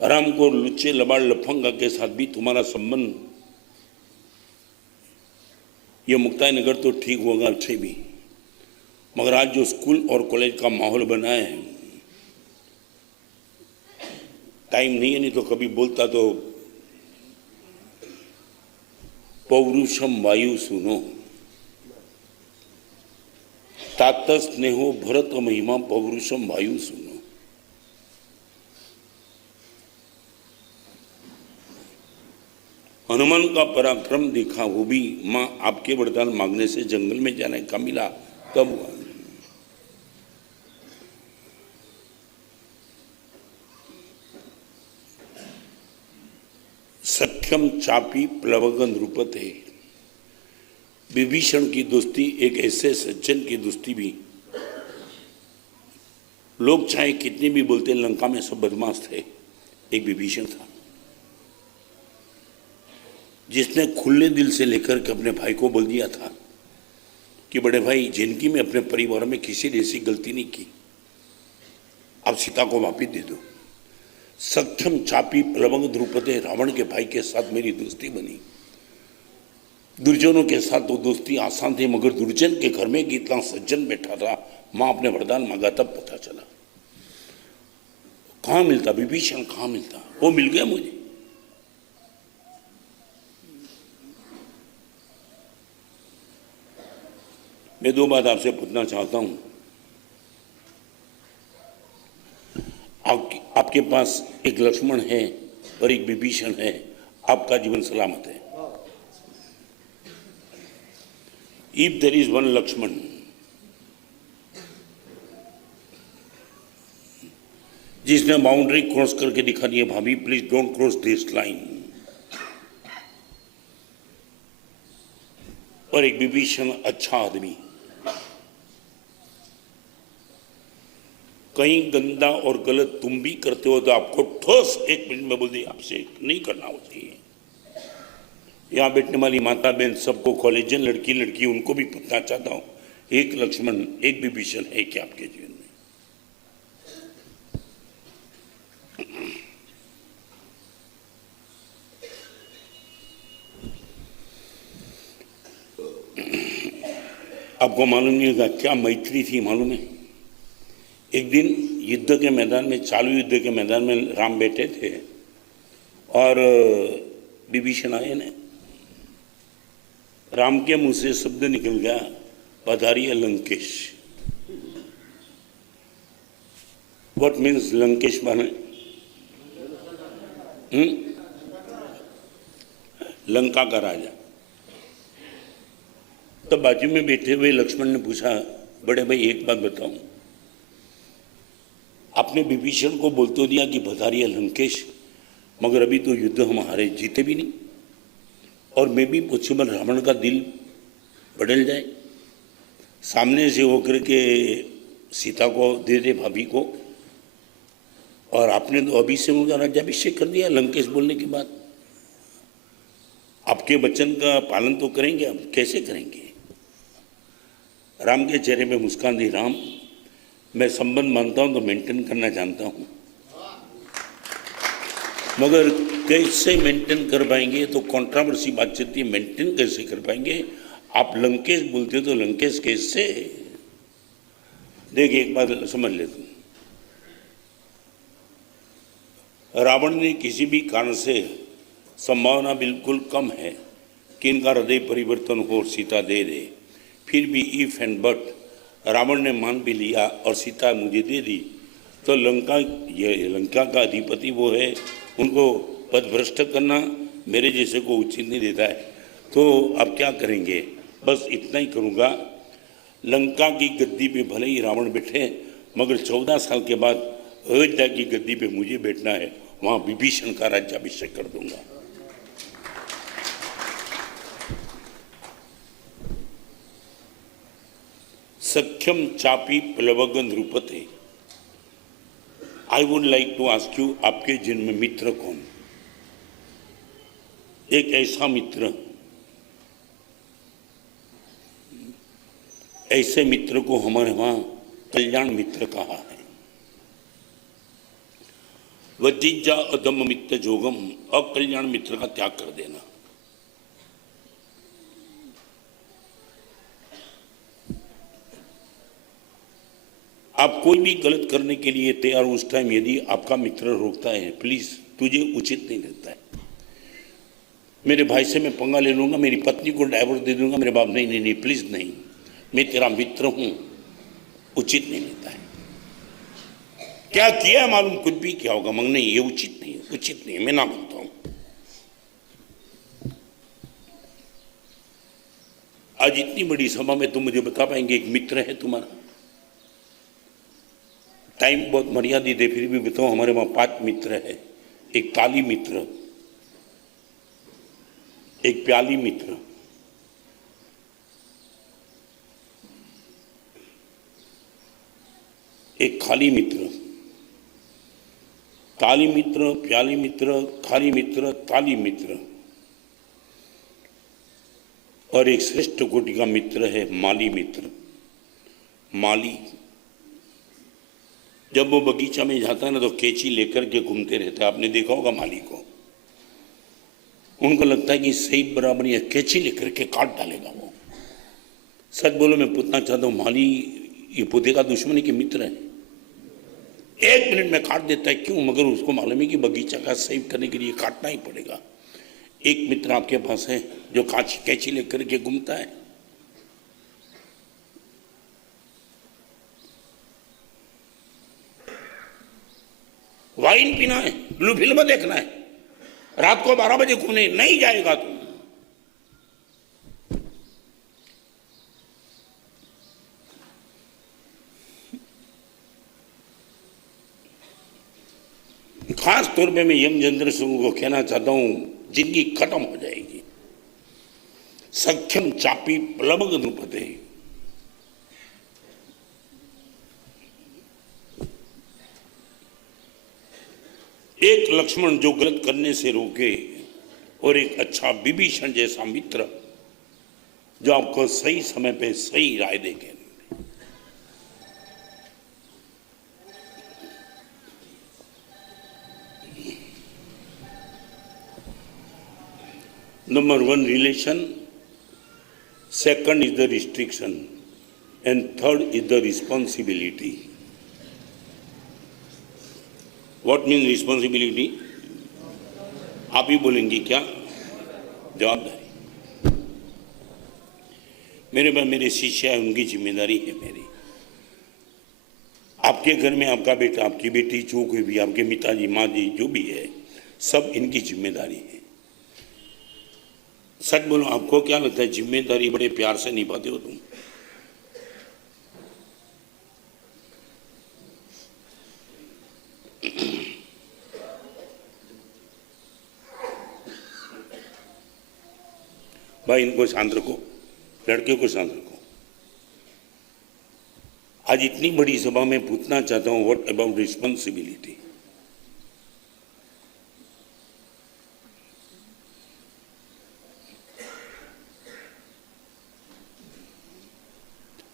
आराम को लुच्चे लबाड़ लफंगा के साथ भी तुम्हारा संबंध, ये मुक्ताई नगर तो ठीक होगा अच्छे भी, मगर आज जो स्कूल और कॉलेज का माहौल बना है, टाइम नहीं है, नहीं तो कभी बोलता तो पौरुषम वायु सुनो, तात स्नेहो भरत महिमा पौरुषम वायु सुनो। हनुमान का पराक्रम देखा, वो भी मां आपके वरदान मांगने से जंगल में जाने का मिला, तब हुआ। सख्यम चापी प्लवगन रूपते, विभीषण की दोस्ती एक ऐसे सज्जन की दोस्ती भी, लोग चाहे कितने भी बोलते, लंका में सब बदमाश थे, एक विभीषण था जिसने खुले दिल से लेकर के अपने भाई को बोल दिया था कि बड़े भाई, जिंदगी में अपने परिवार में किसी ने ऐसी गलती नहीं की, आप सीता को वापिस दे दो। सक्षम चापी प्लवंग द्रुपदे, रावण के भाई के साथ मेरी दोस्ती बनी। दुर्जनों के साथ तो दोस्ती आसान थी, मगर दुर्जन के घर में इतना सज्जन बैठा था, मां अपने वरदान मांगा तब पता चला। कहाँ मिलता विभीषण, कहाँ मिलता, वो मिल गया मुझे। मैं 2 बात आपसे पूछना चाहता हूं। आपके पास एक लक्ष्मण है और एक विभीषण है, आपका जीवन सलामत है। If there is one Lakshman, जिसने बाउंड्री क्रॉस करके दिखा दी है, भाभी please don't cross this line, और एक विभीषण अच्छा आदमी, कहीं गंदा और गलत तुम भी करते हो तो आपको ठोस 1 मिनट में बोल दी आपसे नहीं करना होती है। यहाँ बैठने वाली माता बहन सबको, कॉलेजन लड़की लड़की उनको भी पूछना चाहता हूँ, एक लक्ष्मण एक विभीषण है क्या आपके जीवन में? आपको मालूम नहीं होगा क्या मैत्री थी, मालूम है? एक दिन युद्ध के मैदान में, चालू युद्ध के मैदान में राम बैठे थे और विभीषण आए ने, राम के मुंह से शब्द निकल गया, पधारिए लंकेश। व्हाट मीन्स लंकेश माने? लंका का राजा। तब बाजू में बैठे हुए लक्ष्मण ने पूछा, बड़े भाई एक बात बताऊं, आपने विभीषण को बोल तो दिया कि पधारिए लंकेश, मगर अभी तो युद्ध हम हारे, जीते भी नहीं, और मैं भी पॉसिबल रावण का दिल बदल जाए, सामने से होकर के सीता को दे दे भाभी को, और आपने तो अभी से उनका राज्याभिषेक कर दिया लंकेश बोलने के बाद। आपके वचन का पालन तो करेंगे, आप कैसे करेंगे? राम के चेहरे में मुस्कान दी, राम मैं संबंध मानता हूं तो मेंटेन करना जानता हूं, मगर कैसे मेंटेन कर पाएंगे? तो कंट्रोवर्सी बात चलती है, मेंटेन कैसे कर पाएंगे? आप लंकेश बोलते हो तो लंकेश कैसे? देखिए एक बात समझ ले तुम, रावण ने किसी भी कारण से, संभावना बिल्कुल कम है कि इनका हृदय परिवर्तन हो और सीता दे दे, फिर भी इफ एंड बट रावण ने मान भी लिया और सीता मुझे दे दी, तो लंका का अधिपति वो है, उनको पदभ्रष्ट करना मेरे जैसे को उचित नहीं देता है। तो अब क्या करेंगे? बस इतना ही करूँगा, लंका की गद्दी पे भले ही रावण बैठे, मगर 14 साल के बाद अयोध्या की गद्दी पे मुझे बैठना है, वहाँ विभीषण का राज्याभिषेक कर दूंगा। सख्यम चापी प्लवग नृपते। I would like to ask you, आपके जन्म मित्र कौन? एक ऐसा मित्र, ऐसे मित्र को हमारे वहां कल्याण मित्र कहा है। वज्जिज्जा अदम मित्र जोगम, अकल्याण मित्र का त्याग कर देना। आप कोई भी गलत करने के लिए तैयार, उस टाइम यदि आपका मित्र रोकता है, प्लीज तुझे उचित नहीं लगता है, मेरे भाई से मैं पंगा ले लूंगा, मेरी पत्नी को डाइवोर्स दे दूंगा, मेरे बाप नहीं नहीं नहीं प्लीज नहीं, मैं तेरा मित्र हूं, उचित नहीं लेता है। क्या किया है मालूम, कुछ भी क्या होगा, मगर नहीं ये उचित नहीं है, उचित नहीं है, मैं ना मानता हूं। आज इतनी बड़ी सभा में तुम मुझे बता पाएंगे एक मित्र है तुम्हारा? टाइम बहुत मर्यादित है, फिर भी बताओ, हमारे वहां 5 मित्र है। एक ताली मित्र, एक प्याली मित्र, एक खाली मित्र। ताली मित्र, प्याली मित्र, खाली मित्र, ताली मित्र, और एक श्रेष्ठ कोटि का मित्र है माली मित्र। माली जब वो बगीचा में जाता है ना, तो कैंची लेकर के घूमते रहता है, आपने देखा होगा माली को। उनको लगता है कि सही बराबर या कैंची लेकर के काट डालेगा वो। सच बोलो, मैं पूछना चाहता हूँ, माली ये पोते का दुश्मन है कि मित्र है? 1 मिनट में काट देता है, क्यों? मगर उसको मालूम है कि बगीचा का सेव करने के लिए काटना ही पड़ेगा। एक मित्र आपके पास है जो कैंची लेकर के घूमता है। Why वाइन पीना है, ब्लू फिल्म देखना है, रात को 12 बजे घूमने नहीं जाएगा तुम। खास तौर पे मैं यंग जनरेशन को कहना चाहता हूं, जिंदगी खत्म हो जाएगी। सख्यम चापी प्लवग नृपते, एक लक्ष्मण जो गलत करने से रोके और एक अच्छा विभीषण जैसा मित्र जो आपको सही समय पे सही राय देंगे। Number 1 relation, second is the restriction, and third is the responsibility. What means responsibility? आप ही बोलेंगी क्या? जवाबदारी। मेरे पास मेरे शिष्य है, उनकी जिम्मेदारी है मेरी। आपके घर में आपका बेटा, आपकी बेटी, जो कोई भी, आपके पिताजी, माँ जी, जो भी है, सब इनकी जिम्मेदारी है। सच बोलो, आपको क्या लगता है जिम्मेदारी बड़े प्यार से निभाते हो तुम? भाई इनको शांत रखो, लड़के को शांत रखो। आज इतनी बड़ी सभा में पूछना चाहता हूं, व्हाट अबाउट रिस्पॉन्सिबिलिटी?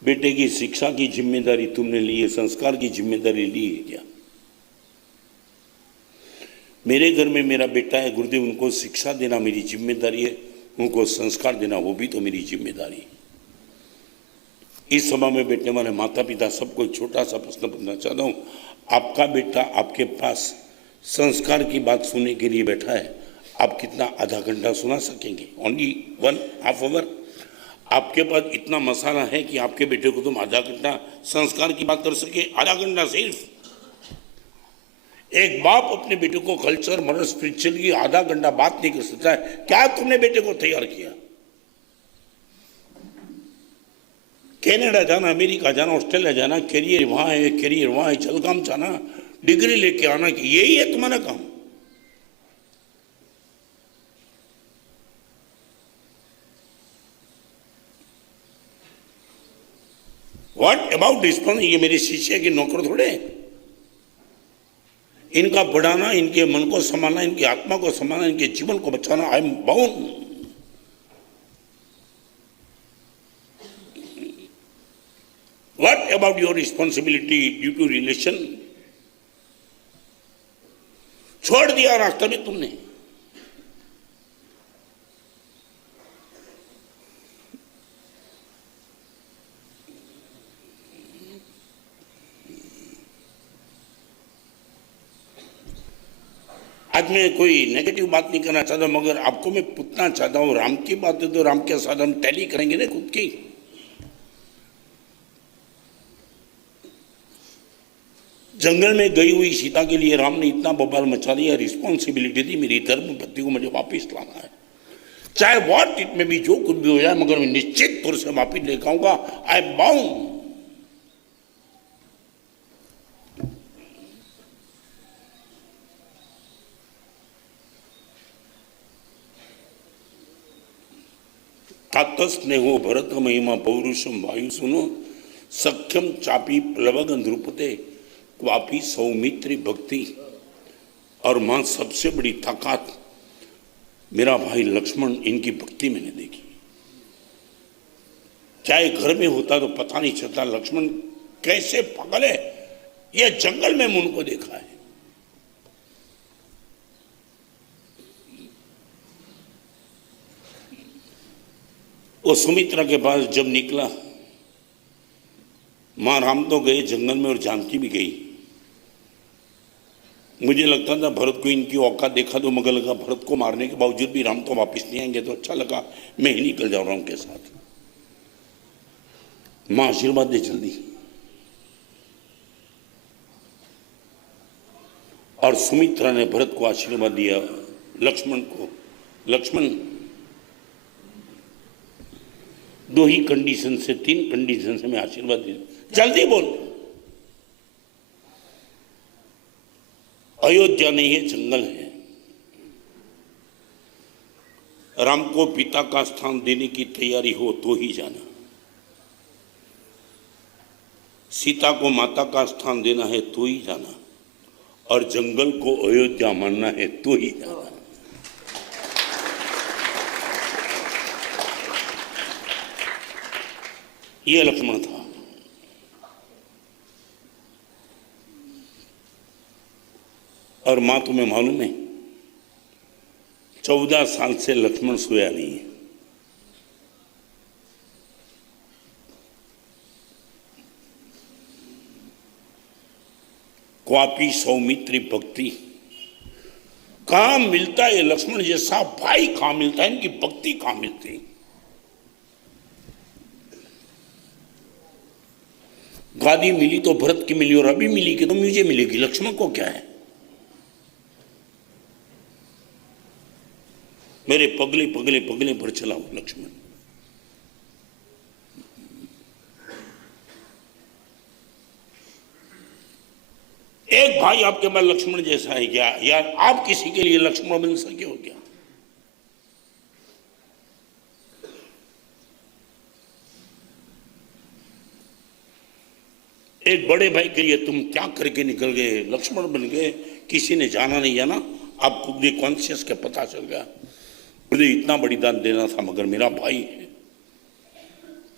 बेटे की शिक्षा की जिम्मेदारी तुमने ली है, संस्कार की जिम्मेदारी ली है क्या? मेरे घर में मेरा बेटा है गुरुदेव, उनको शिक्षा देना मेरी जिम्मेदारी है, उनको संस्कार देना वो भी तो मेरी जिम्मेदारी है। इस सभा में बैठने वाले माता पिता सबको एक छोटा सा प्रश्न पूछना चाहता हूं, आपका बेटा आपके पास संस्कार की बात सुनने के लिए बैठा है, आप कितना आधा घंटा सुना सकेंगे? Only 1.5 hour? आपके पास इतना मसाला है कि आपके बेटे को तुम आधा घंटा संस्कार की बात कर सके? आधा घंटा सिर्फ? एक बाप अपने बेटे को कल्चर, मॉरल, स्पिरिचुअल की आधा घंटा बात नहीं कर सकता है। क्या तुमने बेटे को तैयार किया? कनाडा जाना, अमेरिका जाना, ऑस्ट्रेलिया जाना, करियर वहां है, करियर वहां है, जलगाम जाना, डिग्री लेके आना, कि यही है तुम्हारा काम? What about response? ये मेरे शिष्य के नौकर थोड़े, इनका बढ़ाना, इनके मन को संभालना, इनकी आत्मा को संभालना, इनके जीवन को बचाना, I am bound. What about your responsibility due to relation? छोड़ दिया रास्ते में तुमने। आज मैं कोई नेगेटिव बात नहीं करना चाहता, मगर आपको मैं पूछना चाहता हूं, राम की बात है तो राम के साथ हम टैली करेंगे ना खुद की। जंगल में गई हुई सीता के लिए राम ने इतना बवाल मचा दिया, रिस्पॉन्सिबिलिटी थी मेरी धर्म पत्नी को मुझे वापिस लाना है, चाहे व्हाट इट में भी, जो कुछ भी हो जाए, मगर मैं निश्चित तौर से वापिस लेकर आऊंगा। I am bound. स्नेहो भरत महिमा पौरुषम वायु सुनो, सख्यम चापी प्लवग नृपते, क्वापी सौमित्री भक्ति। और मां सबसे बड़ी ताकत मेरा भाई लक्ष्मण, इनकी भक्ति मैंने देखी। चाहे घर में होता तो पता नहीं चलता लक्ष्मण कैसे पागल है, यह जंगल में उनको देखा है। वो सुमित्रा के पास जब निकला, मां राम तो गए जंगल में और जानकी भी गई। मुझे लगता था भरत को इनकी औकात देखा तो, मगर लगा भरत को मारने के बावजूद भी राम तो वापस नहीं आएंगे, तो अच्छा लगा मैं ही निकल जा रहा हूं उनके साथ। मां आशीर्वाद दे जल्दी। और सुमित्रा ने भरत को आशीर्वाद दिया, लक्ष्मण को। लक्ष्मण, दो ही कंडीशन से, 3 कंडीशन से मैं आशीर्वाद दे, जल्दी बोल। अयोध्या नहीं है, जंगल है। राम को पिता का स्थान देने की तैयारी हो तो ही जाना। सीता को माता का स्थान देना है तो ही जाना, और जंगल को अयोध्या मानना है तो ही जाना। यह लक्ष्मण था। और मां, तुम्हें मालूम है 14 साल से लक्ष्मण सोया नहीं है। क्वापी सौमित्री भक्ति कहां मिलता है? लक्ष्मण जैसा भाई कहां मिलता है? इनकी भक्ति कहां मिलती है? गादी मिली तो भरत की मिली, और अभी मिली कि तो मुझे मिलेगी। लक्ष्मण को क्या है? मेरे पगले पगले पगले पर चला हूं लक्ष्मण। एक भाई आपके पास लक्ष्मण जैसा है क्या? यार आप किसी के लिए लक्ष्मण बन सके हो क्या? एक बड़े भाई के लिए तुम क्या करके निकल गए? लक्ष्मण बन गए, किसी ने जाना नहीं जाना, आपको भी कॉन्शियस के पता चल गया मुझे इतना बलिदान देना था, मगर मेरा भाई है।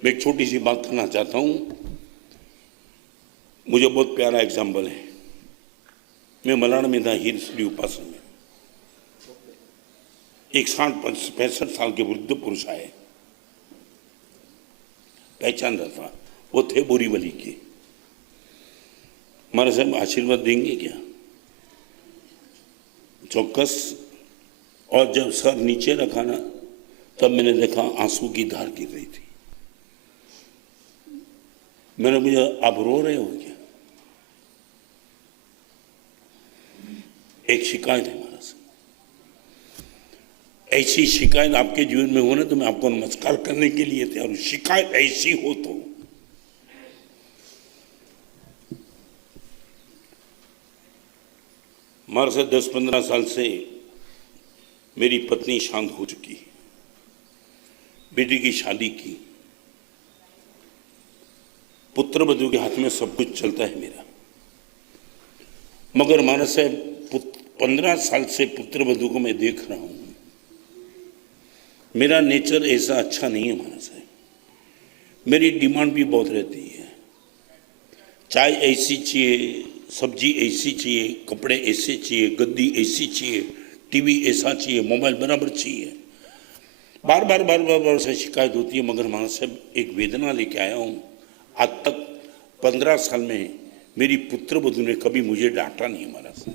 मैं एक छोटी सी बात करना चाहता हूं। मुझे बहुत प्यारा एग्जाम्पल है। मैं मलाड में था, हीर श्री उपासन में। एक 65 साल के वृद्ध पुरुष आए, पहचान रहा था, वो थे बोरीवली के। हमारे साहब आशीर्वाद देंगे क्या? चौकस। और जब सर नीचे रखा ना, तब मैंने देखा आंसू की धार गिर रही थी। मैंने मुझे, आप रो रहे हो क्या? एक शिकायत है हमारा से। ऐसी शिकायत आपके जीवन में हो ना, तो मैं आपको नमस्कार करने के लिए तैयार हूं। शिकायत ऐसी हो तो हमारे से 10-15 साल से मेरी पत्नी शांत हो चुकी है। बेटी की शादी की, पुत्र वधू के हाथ में सब कुछ चलता है मेरा। मगर हमारे से 15 साल से पुत्र वधू को मैं देख रहा हूं, मेरा नेचर ऐसा अच्छा नहीं है हमारे से। मेरी डिमांड भी बहुत रहती है। चाय ऐसी चाहिए, सब्जी ऐसी चाहिए, कपड़े ऐसे चाहिए, गद्दी ऐसी चाहिए, टीवी ऐसा चाहिए, मोबाइल बराबर चाहिए। बार बार से शिकायत होती है। मगर हमारे से एक वेदना लेके आया हूं। आज तक 15 साल में मेरी पुत्र वधू ने कभी मुझे डांटा नहीं हमारा से।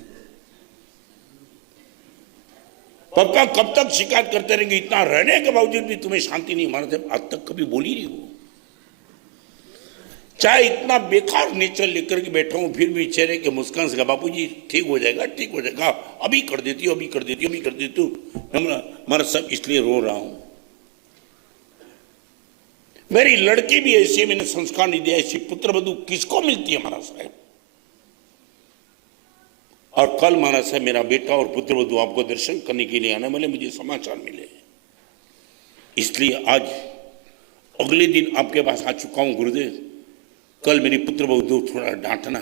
पापा कब तक शिकायत करते रहेंगे? इतना रहने के बावजूद भी तुम्हें शांति नहीं? हमारे से आज तक कभी बोली नहीं हो। चाहे इतना बेकार नेचर लेकर के बैठा हूं, फिर भी चेहरे के मुस्कान से बापूजी ठीक हो जाएगा, ठीक हो जाएगा, अभी कर देती हूँ, अभी कर देती हूँ, अभी कर देती हूँ। हमारा सब इसलिए रो रहा हूं। मेरी लड़की भी ऐसी है, मैंने संस्कार नहीं दिया। ऐसी पुत्र वधू किसको मिलती है हमारा साहब? और कल महाराज साहब मेरा बेटा और पुत्र वधू आपको दर्शन करने के लिए आने वाले, मुझे समाचार मिले। इसलिए आज अगले दिन आपके पास आ चुका हूं गुरुदेव। कल मेरी पुत्र वधू थोड़ा डांटना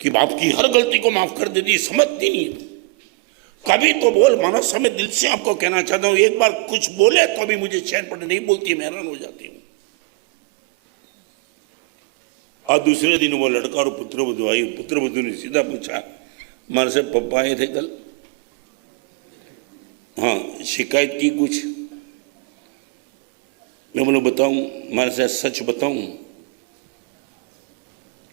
कि बाप की हर गलती को माफ कर देती, समझती नहीं। कभी तो बोल। मानव समय दिल से आपको कहना चाहता हूं, एक बार कुछ बोले तो अभी मुझे चैन पड़ नहीं बोलती, मैं हैरान हो जाती हूं। और दूसरे दिन वो लड़का और पुत्र वधू आई। पुत्र वधू ने सीधा पूछा, हमारे से पप्पा आए थे कल? हाँ, शिकायत की कुछ? मैं बोलो बताऊं, हमारे से सच बताऊं,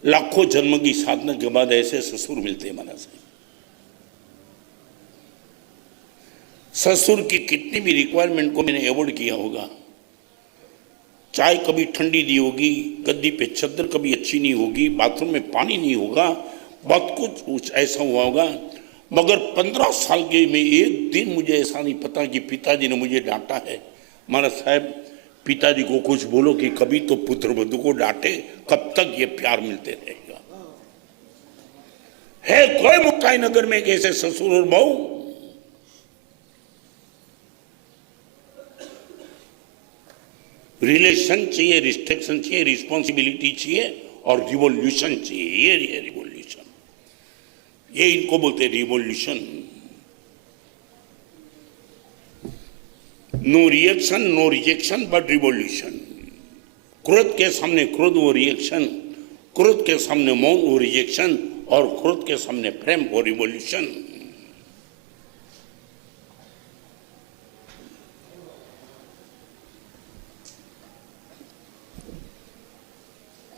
लाखों जन्म की साधना के बाद ऐसे ससुर मिलते हैं महाराज। ससुर की कितनी भी रिक्वायरमेंट को मैंने अवॉइड किया होगा। चाय कभी ठंडी दी होगी, गद्दी पे चद्दर कभी अच्छी नहीं होगी, बाथरूम में पानी नहीं होगा, बहुत कुछ ऐसा हुआ होगा, मगर 15 साल के में एक दिन मुझे ऐसा नहीं पता कि पिताजी ने मुझे डांटा है। महाराज साहब, पिताजी को कुछ बोलो कि कभी तो पुत्र वधू को डांटे, कब तक ये प्यार मिलते रहेगा। है कोई मुक्ताई नगर में कैसे ससुर और बहू? रिलेशन चाहिए, रिस्ट्रिक्शन चाहिए, रिस्पॉन्सिबिलिटी चाहिए और रिवॉल्यूशन चाहिए। ये रिवॉल्यूशन, ये इनको बोलते हैं revolution. No reaction, no rejection, but revolution. क्रोध के सामने क्रोध वो रिएक्शन, क्रोध के सामने मौन वो रिजेक्शन, और क्रोध के सामने प्रेम वो रिवॉल्यूशन।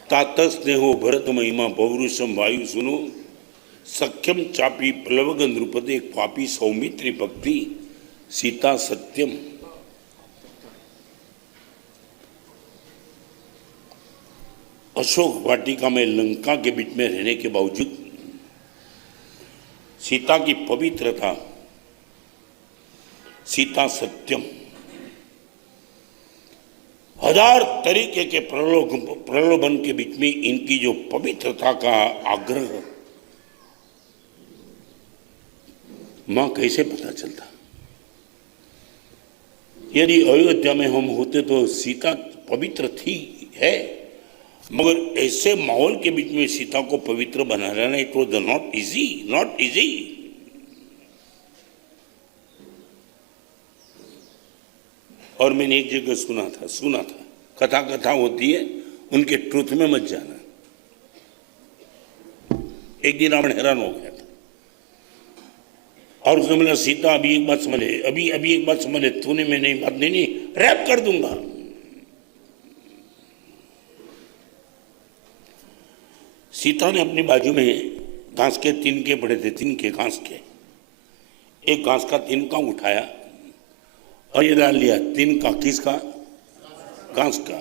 तात स्नेहो भरत महिमा पौरुषम वायु सुनो, सख्यम चापी प्लवग नृपते पापी सौमित्री भक्ति सीता सत्यम। अशोक वाटिका में लंका के बीच में रहने के बावजूद सीता की पवित्रता, सीता सत्यम। हजार तरीके के प्रलोभन के बीच में इनकी जो पवित्रता का आग्रह, मां कैसे पता चलता? यदि अयोध्या में हम होते तो सीता पवित्र थी है, मगर ऐसे माहौल के बीच में सीता को पवित्र बना रहना, it was not easy, not easy. और मैंने एक जगह सुना था, कथा होती है, उनके ट्रुथ में मत जाना। एक दिन रावण हैरान हो गया था और उसने बोला, सीता अभी एक बात समझ ले, अभी एक बात समझ ले, तूने मैंने बात नहीं, रैप कर दूंगा। सीता ने अपनी बाजू में घास के तिनके पड़े थे, तिनके घास के, एक घास का तिनका उठाया और ये डाल लिया। तिनका किसका? घास का।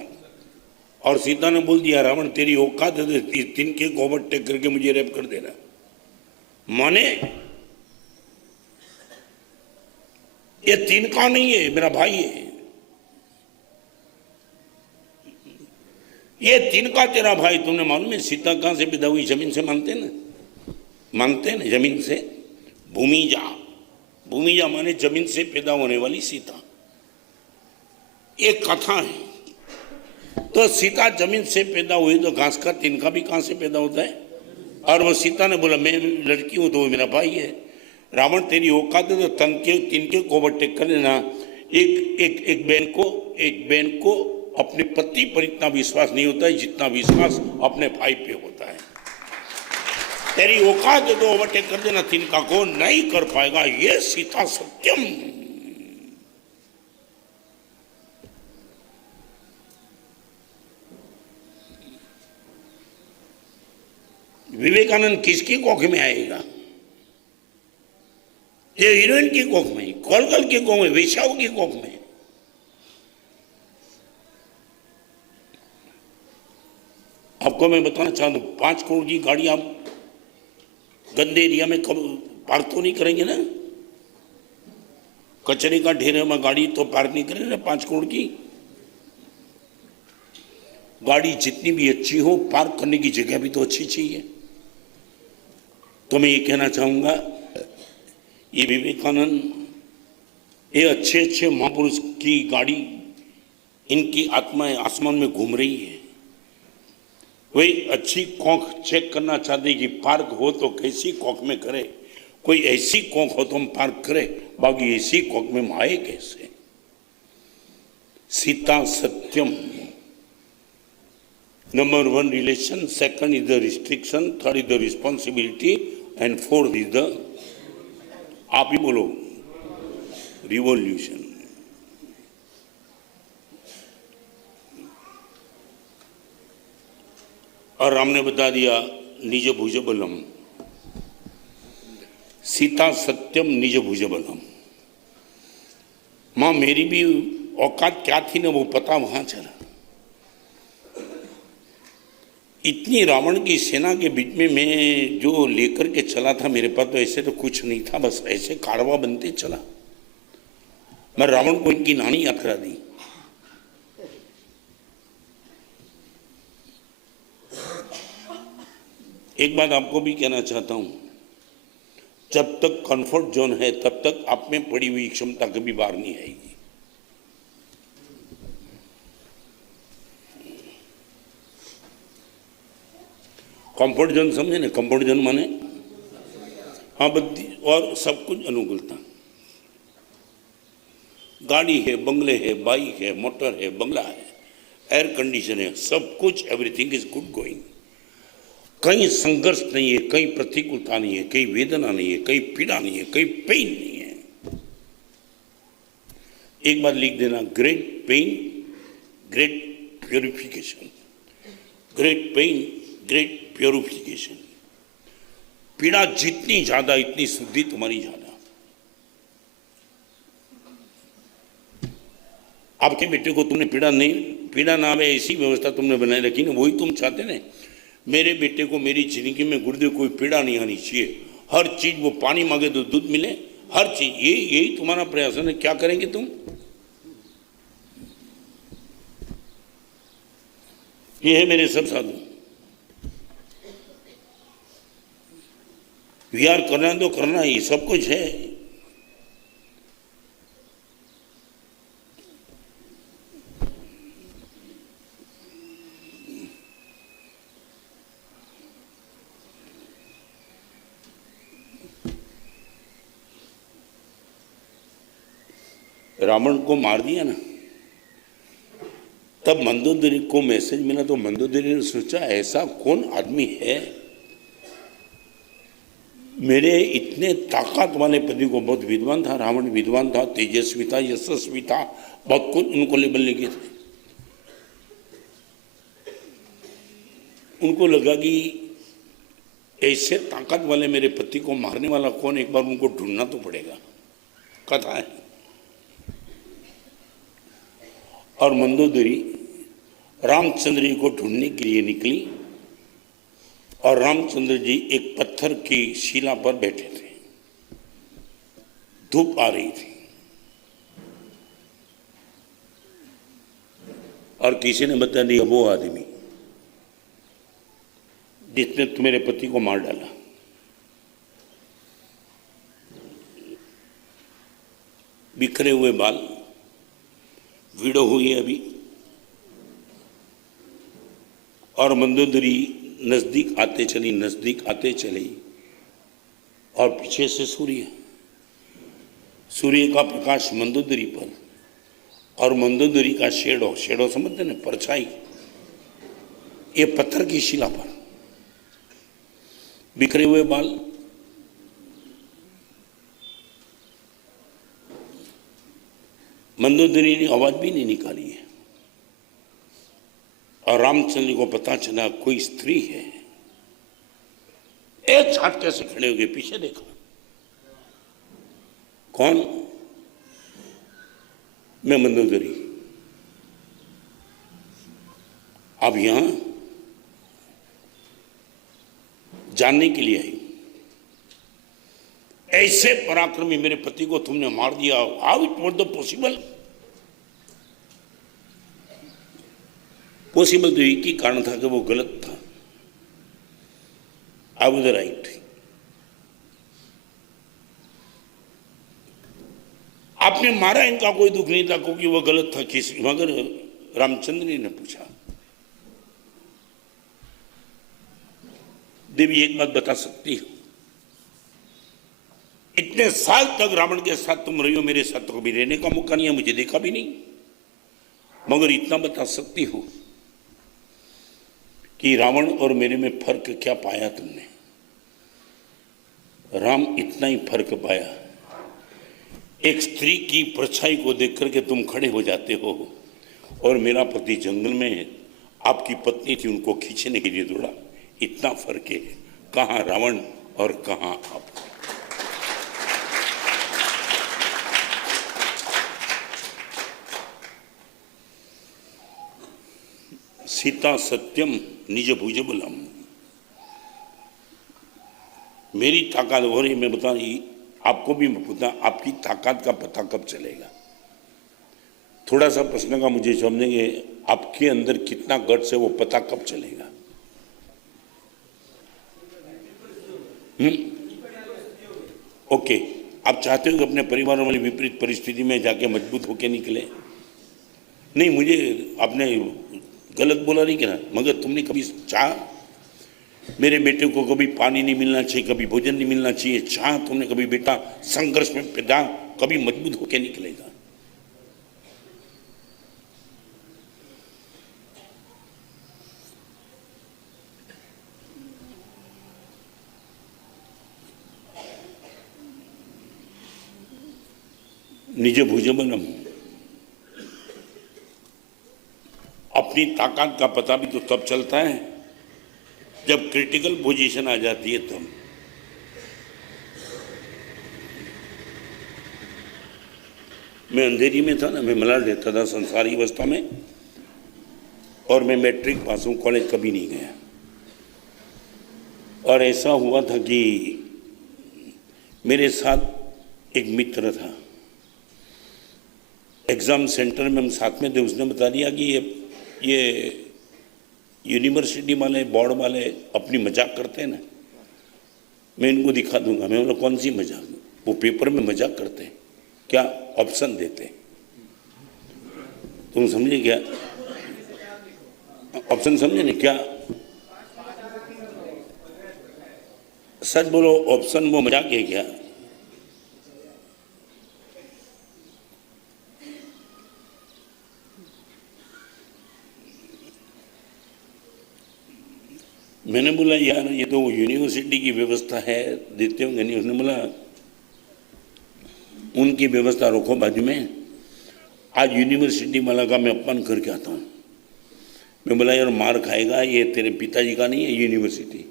और सीता ने बोल दिया, रावण तेरी औकात है तिनके को ओवरटेक करके मुझे रेप कर देना। माने ये तिनका नहीं है, मेरा भाई है, ये तिनका तेरा भाई। तुमने मालूम है सीता कहां से पैदा हुई? जमीन से मानते ना, जमीन से। भूमिजा माने जमीन से पैदा होने वाली सीता, एक कथा है। तो सीता जमीन से पैदा हुई तो घास का तिनका भी कहां से पैदा होता है? और वो सीता ने बोला, मैं लड़की हूं तो वो मेरा भाई है। रावण तेरी औकात है तो तिनके को ओवरटेक कर लेना। एक बहन को अपने पति पर इतना विश्वास नहीं होता है जितना विश्वास अपने भाई पे होता है। तेरी औकात है तो ओवरटेक कर देना, तिनका को नहीं कर पाएगा। ये सीता सत्यम। विवेकानंद किसकी कोख में आएगा? ये हीरोइन की कोख में, कोलगल की कोख में, वेश्याओं की कोख में। आपको मैं बताना चाहता हूं, 5 करोड़ की गाड़ी आप गंदे एरिया में कब पार्क तो नहीं करेंगे ना? कचरे का ढेर में गाड़ी तो पार्क नहीं करेंगे ना 5 करोड़ की। गाड़ी जितनी भी अच्छी हो, पार्क करने की जगह भी तो अच्छी चाहिए। तो मैं ये कहना चाहूंगा, ये विवेकानंद, ये अच्छे महापुरुष की गाड़ी, इनकी आत्माएं आसमान में घूम रही है। वही अच्छी कोख चेक करना चाहते कि पार्क हो तो कैसी कोख में करे, कोई ऐसी कोख हो तो हम पार्क करें, बाकी ऐसी कोख में हम आए कैसे? सीता सत्यम। Number 1 relation, second is the restriction, third is the responsibility and fourth is the, आप ही बोलो, रिवॉल्यूशन। और राम ने बता दिया निज भुज बलम, सीता सत्यम निज भुज बलम। मां मेरी भी औकात क्या थी ना वो पता वहां चला। इतनी रावण की सेना के बीच में मैं जो लेकर के चला था, मेरे पास तो ऐसे तो कुछ नहीं था, बस ऐसे कारवा बनते चला। मैं रावण को इनकी नानी याद करा दी। एक बात आपको भी कहना चाहता हूं, जब तक कंफर्ट जोन है तब तक आप में पड़ी हुई क्षमता कभी बाहर नहीं आएगी। कंफर्ट जोन समझे ना, कंफर्ट जोन माने हाँ बद्दी और सब कुछ अनुकूलता। गाड़ी है, बंगले है, बाइक है, मोटर है, बंगला है, एयर कंडीशन है, सब कुछ, एवरीथिंग इज गुड गोइंग। कहीं संघर्ष नहीं है, कहीं प्रतिकूलता नहीं है, कहीं वेदना नहीं है, कहीं पीड़ा नहीं है, कहीं पेन नहीं है। एक बार लिख देना, great pen great purification, great pen great purification. पीड़ा जितनी ज्यादा इतनी शुद्धि तुम्हारी ज्यादा। आपके बेटे को तुमने पीड़ा ना आवे ऐसी व्यवस्था तुमने बनाए रखी ना, वही तुम चाहते ना। मेरे बेटे को मेरी जिंदगी में गुरुदेव कोई पीड़ा नहीं आनी चाहिए, हर चीज वो पानी मांगे तो दूध मिले, हर चीज। यही तुम्हारा प्रयास है। क्या करेंगे तुम? ये है मेरे सब साधु। विहार करना तो करना ही, सब कुछ है। रावण को मार दिया ना, तब मंदोदरी को मैसेज मिला, तो मंदोदरी ने सोचा ऐसा कौन आदमी है, मेरे इतने ताकत वाले पति को। बहुत विद्वान था रावण, विद्वान था, तेजस्वी था, यशस्वी था, बहुत कुछ उनको लेबल लिखे थे। उनको लगा कि ऐसे ताकत वाले मेरे पति को मारने वाला कौन, एक बार उनको ढूंढना तो पड़ेगा। कथा है। और मंदोदरी रामचंद्र जी को ढूंढने के लिए निकली, और रामचंद्र जी एक पत्थर की शिला पर बैठे थे, धूप आ रही थी, और किसी ने बता दिया वो आदमी जिसने मेरे पति को मार डाला। बिखरे हुए बाल, वीडो हुई है अभी, और मंदोदरी नजदीक आते चली, नजदीक आते चली, और पीछे से सूर्य का प्रकाश मंदोदरी पर, और मंदोदरी का शेडो समझते ना, परछाई, ये पत्थर की शिला पर। बिखरे हुए बाल, मंदोदरी ने आवाज भी नहीं निकाली है, और रामचंद्र को पता चला कोई स्त्री है। एक झटके से खड़े हो गए, पीछे देखा, कौन? मैं मंदोदरी। अब यहां जानने के लिए आई, ऐसे पराक्रमी मेरे पति को तुमने मार दिया, how it was the possible? Possible तो एक ही कारण था कि वो गलत था, आई वाज राइट। आपने मारा, इनका कोई दुख नहीं था क्योंकि वो गलत था। किस मगर रामचंद्र जी ने पूछा, देवी एक बात बता सकती हो, इतने साल तक रावण के साथ तुम रही हो, मेरे साथ तो कभी रहने का मौका नहीं है, मुझे देखा भी नहीं, मगर इतना बता सकती हो कि रावण और मेरे में फर्क क्या पाया तुमने? राम इतना ही फर्क पाया, एक स्त्री की परछाई को देख करके तुम खड़े हो जाते हो, और मेरा पति जंगल में है, आपकी पत्नी थी, उनको खींचने के लिए दौड़ा। इतना फर्क है, कहां रावण और कहां आप। सीता सत्यम निज भुजबलम। मेरी ताकत हो रही, मैं बता रही आपको भी पता, आपकी ताकत का पता कब चलेगा? थोड़ा सा प्रश्न का मुझे समझेंगे, आपके अंदर कितना गट्स है वो पता कब चलेगा? ओके, आप चाहते हो कि अपने परिवार वाली विपरीत परिस्थिति में जाके मजबूत होके निकले? नहीं, मुझे आपने गलत बोला नहीं कहना, मगर तुमने कभी चाह मेरे बेटे को कभी पानी नहीं मिलना चाहिए, कभी भोजन नहीं मिलना चाहिए, चाह तुमने कभी बेटा संघर्ष में पैदा कभी मजबूत होके निकलेगा? निज भुजबलम, अपनी ताकत का पता भी तो तब चलता है जब क्रिटिकल पोजीशन आ जाती है तब। मैं अंधेरी में था ना, मैं मलाड रहता था संसारी अवस्था में, और मैं मैट्रिक पास हूँ, कॉलेज कभी नहीं गया। और ऐसा हुआ था कि मेरे साथ एक मित्र था, एग्ज़ाम सेंटर में हम साथ में थे, उसने बता दिया कि ये यूनिवर्सिटी वाले बोर्ड वाले अपनी मजाक करते हैं ना, मैं इनको दिखा दूंगा। मैं बोला कौन सी मजाक? वो पेपर में मजाक करते हैं, क्या ऑप्शन देते हैं, तुम समझे क्या? ऑप्शन समझे नहीं क्या? सच बोलो, ऑप्शन वो मजाक है क्या? मैंने बोला यार ये तो यूनिवर्सिटी की व्यवस्था है, देते होंगे नहीं। उसने बोला उनकी व्यवस्था रखो बाजू में, आज यूनिवर्सिटी वाला का मैं अपमान करके आता हूँ। मैं बोला यार मार खाएगा, ये तेरे पिताजी का नहीं है यूनिवर्सिटी।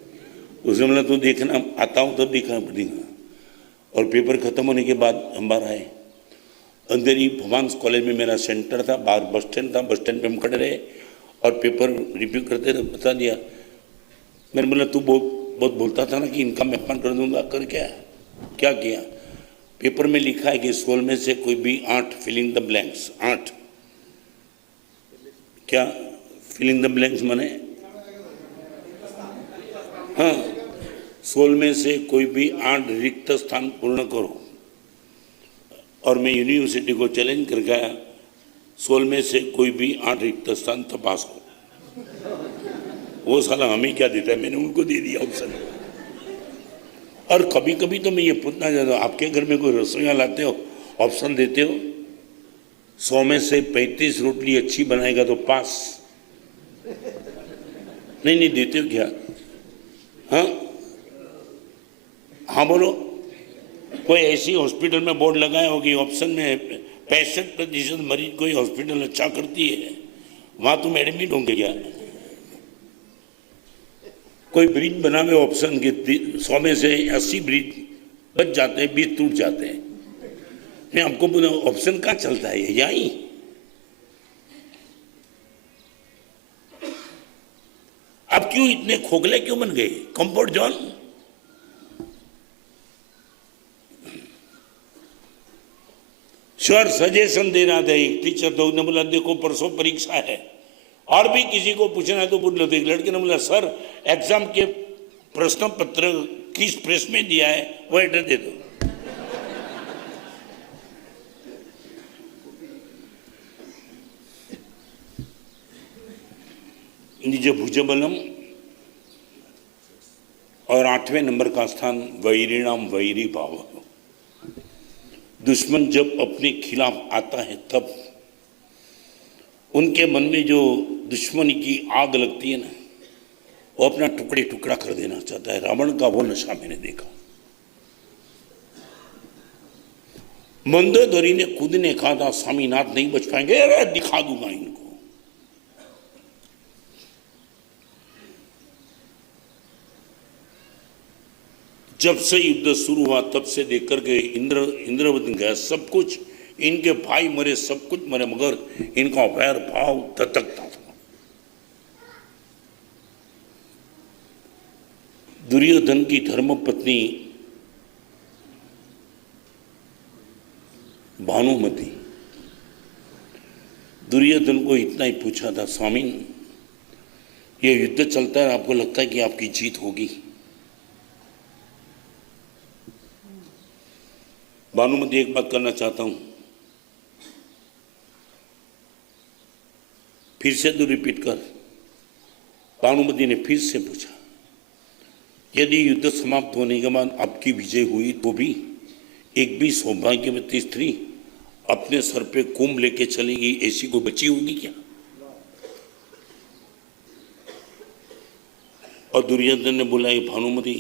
उसने बोला तो देखना, आता हूँ तब दिखा पड़ेगा। और पेपर खत्म होने के बाद हम बाहर आए, अंदर ही भवान्स कॉलेज में मेरा सेंटर था, बाहर बस स्टैंड था, बस स्टैंड पर हम खड़े रहे और पेपर रिव्यू करते रहे। बता दिया, मैंने बोला तू बहुत बोलता था ना कि इनका मैं अपमान कर दूंगा, कर क्या किया? पेपर में लिखा है कि 16 में से कोई भी 8 फिलिंग द ब्लैंक्स, 8 क्या फिलिंग द ब्लैंक्स माने? हाँ, 16 में से कोई भी 8 रिक्त स्थान पूर्ण करो। और मैं यूनिवर्सिटी को चैलेंज कर गया, 16 में से कोई भी 8 रिक्त स्थान तपास हो। वो साला हमें क्या देता है, मैंने उनको दे दिया ऑप्शन। और कभी कभी तो मैं ये पूछना चाहता हूँ, आपके घर में कोई रसोईया लाते हो, ऑप्शन देते हो? 100 में से 35 रोटली अच्छी बनाएगा तो पास। नहीं देते हो क्या? हाँ बोलो। कोई ऐसी हॉस्पिटल में बोर्ड लगाया हो कि ऑप्शन में 65% मरीज कोई हॉस्पिटल अच्छा करती है, वहां तुम एडमिट होंगे क्या? कोई ब्रिज बना हुए ऑप्शन के 100 में से 80 ब्रिज बच जाते हैं, 20 टूट जाते हैं। मैं आपको बोला ऑप्शन कहाँ चलता है? यही आप क्यों इतने खोखले क्यों बन गए? Comfort zone. सर सजेशन दे रहा था एक टीचर, तो उसने बोला देखो परसों परीक्षा है और भी किसी को पूछना है तो पूछ लो। तो एक लड़के ने बोला सर एग्जाम के प्रश्न पत्र किस प्रेस में दिया है वो एड्रेस दे दो। निज भुजबलम, और 8वें नंबर का स्थान वैरिणाम वैरी भाव। दुश्मन जब अपने खिलाफ आता है तब उनके मन में जो दुश्मनी की आग लगती है ना, वो अपना टुकड़े टुकड़ा कर देना चाहता है। रावण का वो नशा मैंने देखा। मंदोदरी ने खुद ने कहा था स्वामीनाथ नहीं बच पाएंगे, अरे दिखा दूंगा इनको। जब से युद्ध शुरू हुआ तब से देख करके इंद्रवत गया, सब कुछ इनके भाई मरे, सब कुछ मरे, मगर इनका वैर भाव ततकता था। दुर्योधन की धर्मपत्नी भानुमति दुर्योधन को इतना ही पूछा था, स्वामी ये युद्ध चलता है, आपको लगता है कि आपकी जीत होगी? भानुमति एक बात करना चाहता हूं, फिर से तो रिपीट कर। भानुमति ने फिर से पूछा, यदि युद्ध समाप्त होने के बाद आपकी विजय हुई तो भी एक भी सौभाग्यवती स्त्री अपने सर पे कुंभ लेके चलेगी, ऐसी कोई बची होगी क्या? और दुर्योधन ने बोला, भानुमति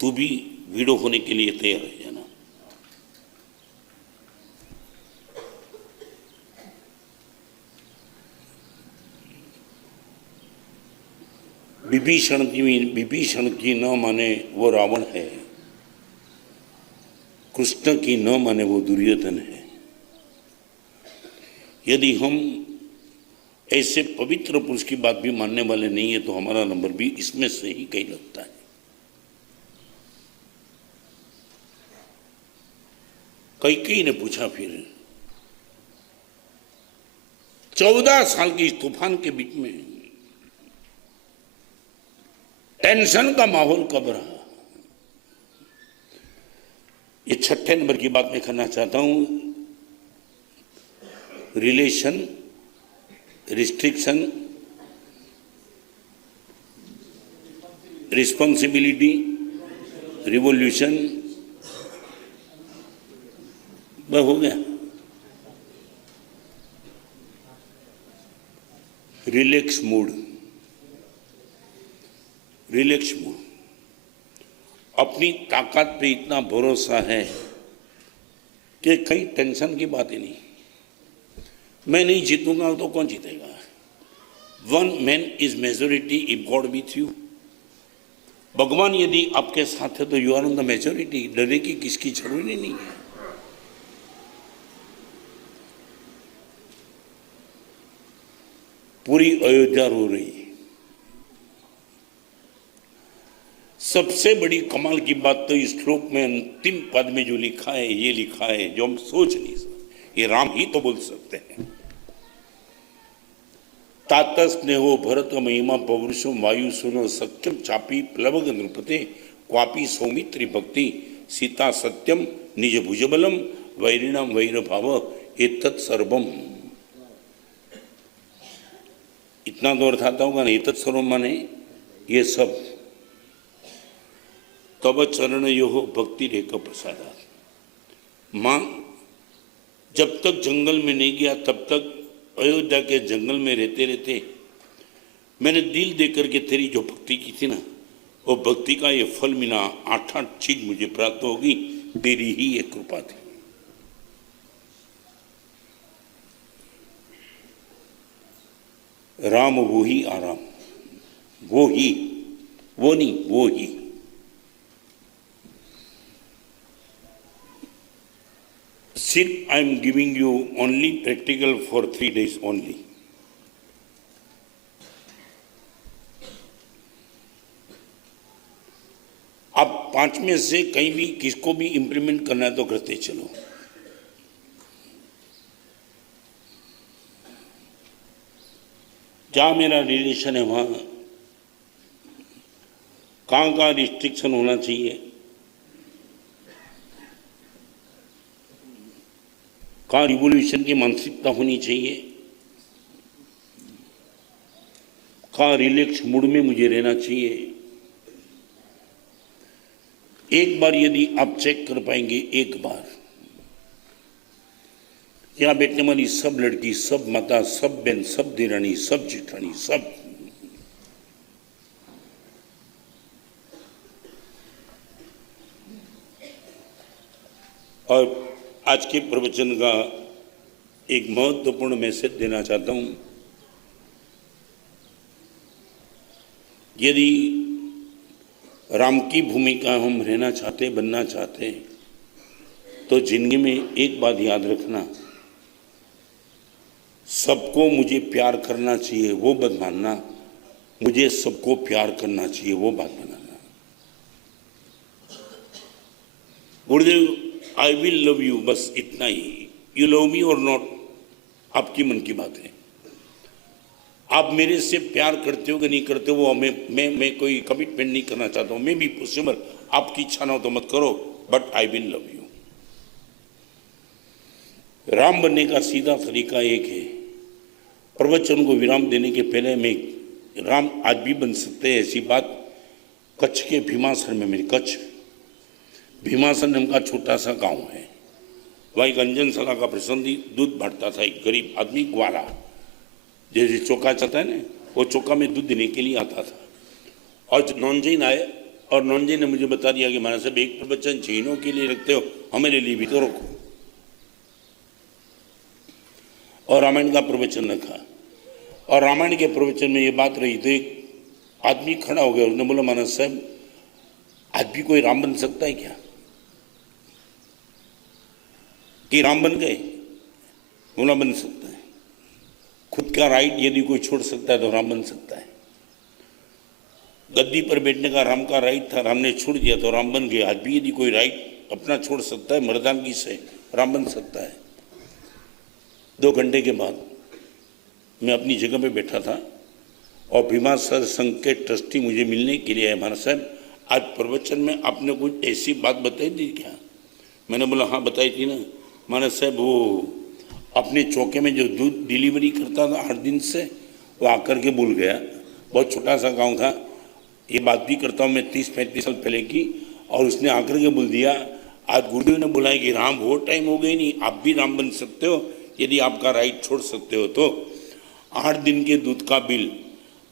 तू भी वीड़ो होने के लिए तैयार है ना? विभीषण की न माने वो रावण है, कृष्ण की न माने वो दुर्योधन है। यदि हम ऐसे पवित्र पुरुष की बात भी मानने वाले नहीं है तो हमारा नंबर भी इसमें से ही कहीं लगता है। कई ने पूछा, फिर 14 साल की इस तूफान के बीच में टेंशन का माहौल कब रहा? ये 6ठे नंबर की बात मैं करना चाहता हूं, रिलेशन, रिस्ट्रिक्शन, रिस्पॉन्सिबिलिटी, रिवॉल्यूशन, वह हो गया। Relax mood, relax mood. अपनी ताकत पे इतना भरोसा है कि कहीं टेंशन की बात ही नहीं। मैं नहीं जीतूंगा तो कौन जीतेगा? One man is majority if God with you. भगवान यदि आपके साथ है तो you are on the majority. डरने की किसकी जरूरी नहीं है। पूरी अयोध्या रो रही है। सबसे बड़ी कमाल की बात तो इस श्लोक में अंतिम पद में जो लिखा है, ये लिखा है जो हम सोच नहीं सकते, ये राम ही तो बोल सकते हैं। तात स्नेहो भरत महिमा पौरुषम वायु सुनो सत्यम चापी प्लवग नृपते क्वापी सौमित्री भक्ति सीता सत्यम निज भुजबलम वैरिणाम वैर भाव एतत् सर्वम। इतना तो अर्थ आता होगा ना, एतत् सर्वम माने ये सब। तब चरण यो भक्ति रेख प्रसादा। मां जब तक जंगल में नहीं गया तब तक अयोध्या के जंगल में रहते रहते मैंने दिल देकर के तेरी जो भक्ति की थी ना, वो भक्ति का ये फल मिला। 8-8 चीज मुझे प्राप्त होगी, तेरी ही एक कृपा थी। राम वो ही आराम, वो ही, वो नहीं, वो ही। सिर्फ I am giving you only practical for 3 days only. आप 5 में से कहीं भी किसको भी इंप्लीमेंट करना है तो करते चलो। जहां मेरा रिलेशन है वहां कहां का रिस्ट्रिक्शन होना चाहिए, कहां रिवोल्यूशन की मानसिकता होनी चाहिए, कहां रिलैक्स मूड में मुझे रहना चाहिए। एक बार यदि आप चेक कर पाएंगे, एक बार यहां बैठने वाली सब लड़की, सब माता, सब बहन, सब देरानी, सब जेठानी, सब और आज के प्रवचन का एक महत्वपूर्ण मैसेज देना चाहता हूं। यदि राम की भूमिका हम रहना चाहते, बनना चाहते, तो जिंदगी में एक बात याद रखना, सबको मुझे प्यार करना चाहिए वो बात मानना, मुझे सबको प्यार करना चाहिए वो बात बनाना। गुरुदेव आई विल लव यू, बस इतना ही। यू लव मी और नॉट, आपकी मन की बात है। आप मेरे से प्यार करते हो कि नहीं करते हो, वो मैं कोई कमिटमेंट नहीं करना चाहता हूँ। मैं भी पॉसिबल, आपकी इच्छा ना हो तो मत करो, but I will love you. Ram बनने का सीधा तरीका एक है, प्रवचन को विराम देने के पहले मैं राम आज भी बन सकते हैं ऐसी बात कच्छ के भीमासन में, मेरी कच्छ भीमासन नाम का छोटा सा गांव है, वहाँ एक अंजन सला का प्रसंगी दूध बांटता था एक गरीब आदमी, ग्वाला, जैसे चौका चलता है ना, वो चौका में दूध देने के लिए आता था। और नॉन जैन आए और नॉन जैन ने मुझे बता दिया कि महाराज साहब एक प्रवचन जैनों के लिए रखते हो, हमारे लिए भी तो रखो। और रामायण का प्रवचन रखा, और रामायण के प्रवचन में ये बात रही तो एक आदमी खड़ा हो गया, उसने बोला महाराज साहब आज भी कोई राम बन सकता है क्या? कि राम बन गए? बोला बन सकता है। खुद का राइट यदि कोई छोड़ सकता है तो राम बन सकता है। गद्दी पर बैठने का राम का राइट था, राम ने छोड़ दिया तो राम बन गया। आज भी यदि कोई राइट अपना छोड़ सकता है मर्दानगी से, राम बन सकता है। 2 घंटे के बाद मैं अपनी जगह पे बैठा था और भीमासन संघ के ट्रस्टी मुझे मिलने के लिए आए। महाराज साहब आज प्रवचन में आपने कुछ ऐसी बात बताई थी क्या? मैंने बोला हाँ बताई थी ना। महाराज साहब वो अपने चौके में जो दूध डिलीवरी करता था 8 दिन से, वो आकर के भूल गया। बहुत छोटा सा गांव था, ये बात भी करता हूँ मैं 30-35 साल पहले की, और उसने आकर के बोल दिया आज गुरुदेव ने बुलाया कि राम बहुत टाइम हो गई नहीं, आप भी राम बन सकते हो यदि आपका राइट छोड़ सकते हो तो। 8 दिन के दूध का बिल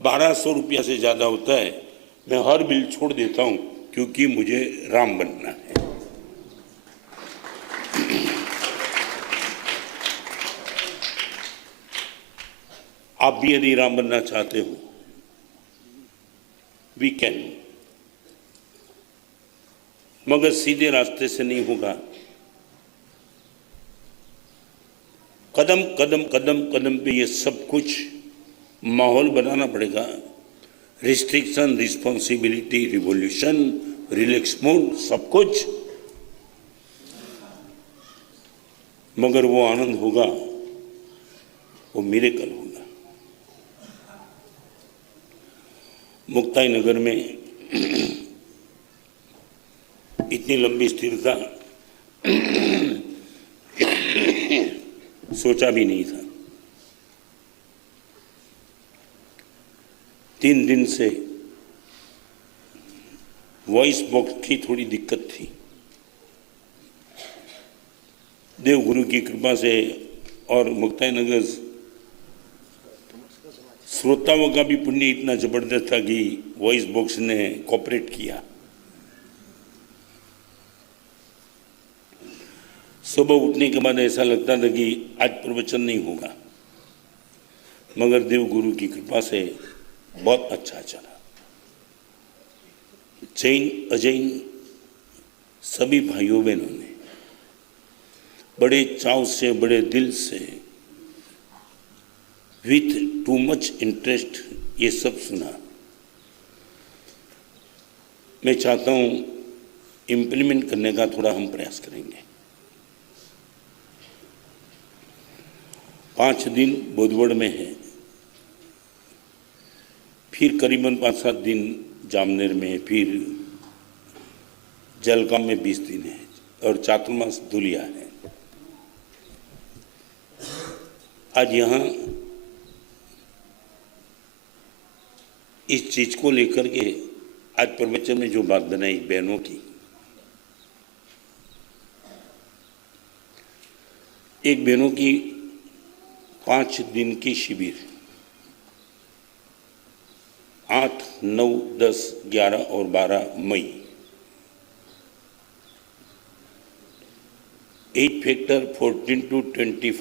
1200 रुपया से ज़्यादा होता है, मैं हर बिल छोड़ देता हूँ क्योंकि मुझे राम बनना है। आप भी यदि राम बनना चाहते हो, वी कैन, मगर सीधे रास्ते से नहीं होगा। कदम कदम कदम कदम पे ये सब कुछ माहौल बनाना पड़ेगा। Restriction, responsibility, revolution, relax mode, सब कुछ, मगर वो आनंद होगा, वो मिरेकल होगा। मुक्ताई नगर में इतनी लंबी स्थिरता सोचा भी नहीं था। 3 दिन से वॉइस बॉक्स की थोड़ी दिक्कत थी। देव गुरु की कृपा से और मुक्ताई नगर श्रोताओं का भी पुण्य इतना जबरदस्त था कि वॉइस बॉक्स ने कोऑपरेट किया। सुबह उठने के बाद ऐसा लगता था कि आज प्रवचन नहीं होगा, मगर देव गुरु की कृपा से बहुत अच्छा चला। जैन अजैन सभी भाइयों बहनों ने बड़े चाव से, बड़े दिल से, विथ टू मच इंटरेस्ट ये सब सुना। मैं चाहता हूं इम्प्लीमेंट करने का थोड़ा हम प्रयास करेंगे। 5 दिन बोधवड़ में है, फिर करीबन 5-7 दिन जामनेर में, फिर जलगांव में 20 दिन है, और चातुर्मास धुलिया है। आज यहाँ इस चीज को लेकर के आज प्रवचन में जो बात बनाई बहनों की, एक बहनों की 5 दिन की शिविर 8, 9, 10, 11 और 12 मई 8 फैक्टर 14 to 25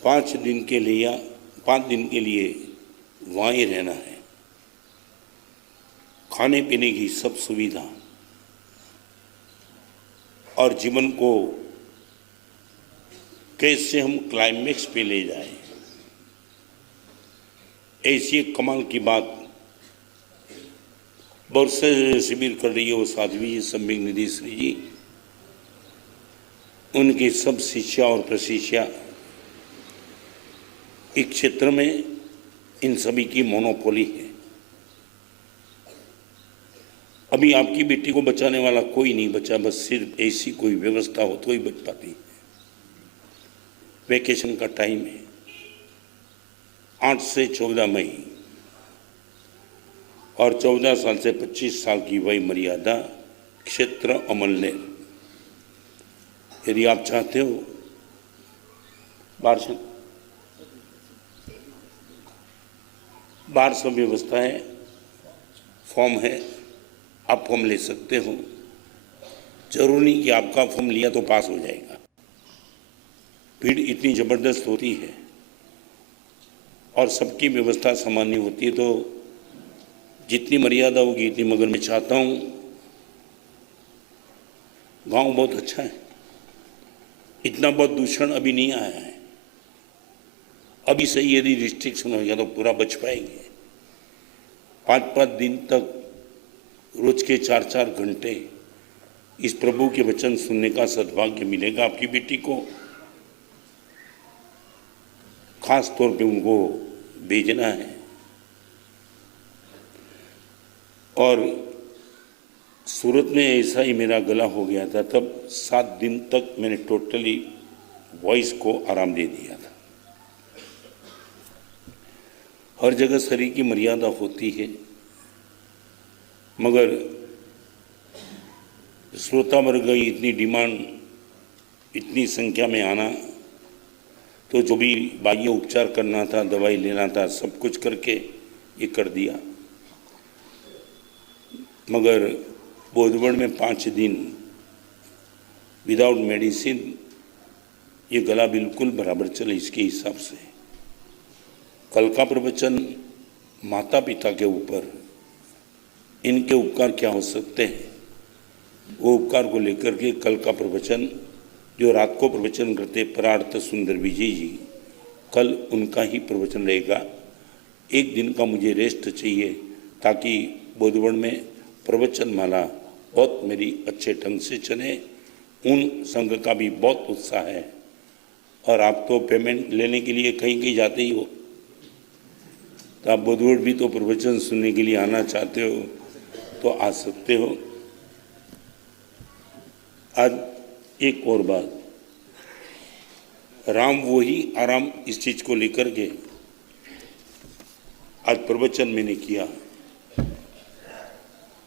5 दिन के लिए वहाँ ही रहना है। खाने पीने की सब सुविधा और जीवन को कैसे हम क्लाइमेक्स पे ले जाएं, ऐसी एक कमाल की बात वर्षा शिविर कर रही है वो साध्वी सम्यक निधि श्री जी, उनकी सब शिष्या और प्रशिष्या, एक क्षेत्र में इन सभी की मोनोपोली है। अभी आपकी बेटी को बचाने वाला कोई नहीं बचा, बस सिर्फ ऐसी कोई व्यवस्था हो तो ही बच पाती है। वैकेशन का टाइम है, 8 से 14 मई और 14 साल से 25 साल की वय मर्यादा, क्षेत्र अमलनेर। यदि आप चाहते हो बाहर सब व्यवस्था है, फॉर्म है, आप फॉर्म ले सकते हो। जरूरी नहीं कि आपका फॉर्म लिया तो पास हो जाएगा। भीड़ इतनी जबरदस्त होती है और सबकी व्यवस्था सामान्य होती है, तो जितनी मर्यादा होगी इतनी, मगर मैं चाहता हूँ गांव बहुत अच्छा है, इतना बहुत दूषण अभी नहीं आया है। अभी सही यदि रिस्ट्रिक्शन होगा तो पूरा बच पाएंगे। 5-5 दिन तक रोज के 4-4 घंटे इस प्रभु के वचन सुनने का सद्भाग्य मिलेगा। आपकी बेटी को खास तौर पे उनको भेजना है। और सूरत में ऐसा ही मेरा गला हो गया था, तब 7 दिन तक मैंने टोटली वॉइस को आराम दे दिया था। हर जगह शरीर की मर्यादा होती है, मगर श्रोता वर्ग की इतनी डिमांड, इतनी संख्या में आना, तो जो भी बाह्य उपचार करना था, दवाई लेना था, सब कुछ करके ये कर दिया। मगर बोधगढ़ में 5 दिन विदाउट मेडिसिन ये गला बिल्कुल बराबर चले, इसके हिसाब से कल का प्रवचन माता पिता के ऊपर इनके उपकार क्या हो सकते हैं, वो उपकार को लेकर के कल का प्रवचन, जो रात को प्रवचन करते परार्थ सुंदर विजय जी, कल उनका ही प्रवचन रहेगा। एक दिन का मुझे रेस्ट चाहिए ताकि बोधगढ़ में प्रवचन माला बहुत मेरी अच्छे ढंग से चले। उन संघ का भी बहुत उत्साह है। और आप तो पेमेंट लेने के लिए कहीं कहीं जाते ही हो, तो आप बोधगढ़ भी तो प्रवचन सुनने के लिए आना चाहते हो तो आ सकते हो। आज एक और बात, राम वो ही आराम, इस चीज को लेकर के आज प्रवचन मैंने किया,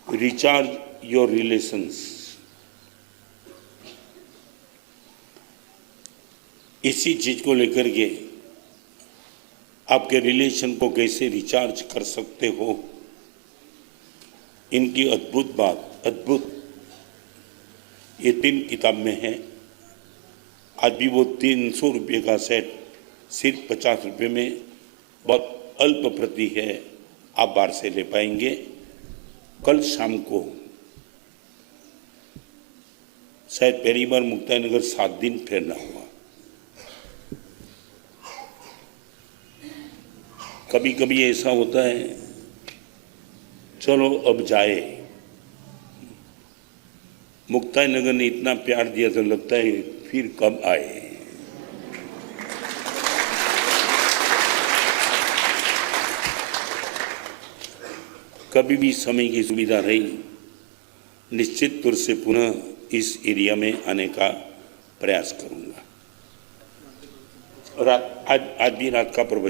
रिचार्ज योर रिलेशंस। इसी चीज को लेकर के आपके रिलेशन को कैसे रिचार्ज कर सकते हो, इनकी अद्भुत बात, अद्भुत, ये 3 किताब में है। आज भी वो 300 रुपये का सेट सिर्फ 50 रुपये में बहुत अल्प प्रति है, आप बाहर से ले पाएंगे। कल शाम को शायद पहली बार मुक्ताई नगर 7 दिन फेरना हुआ। कभी कभी ऐसा होता है, चलो अब जाए। मुक्ताई नगर ने इतना प्यार दिया तो लगता है फिर कब आए। कभी भी समय की सुविधा रही, निश्चित तौर से पुनः इस एरिया में आने का प्रयास करूंगा। और आज भी रात का प्रवचन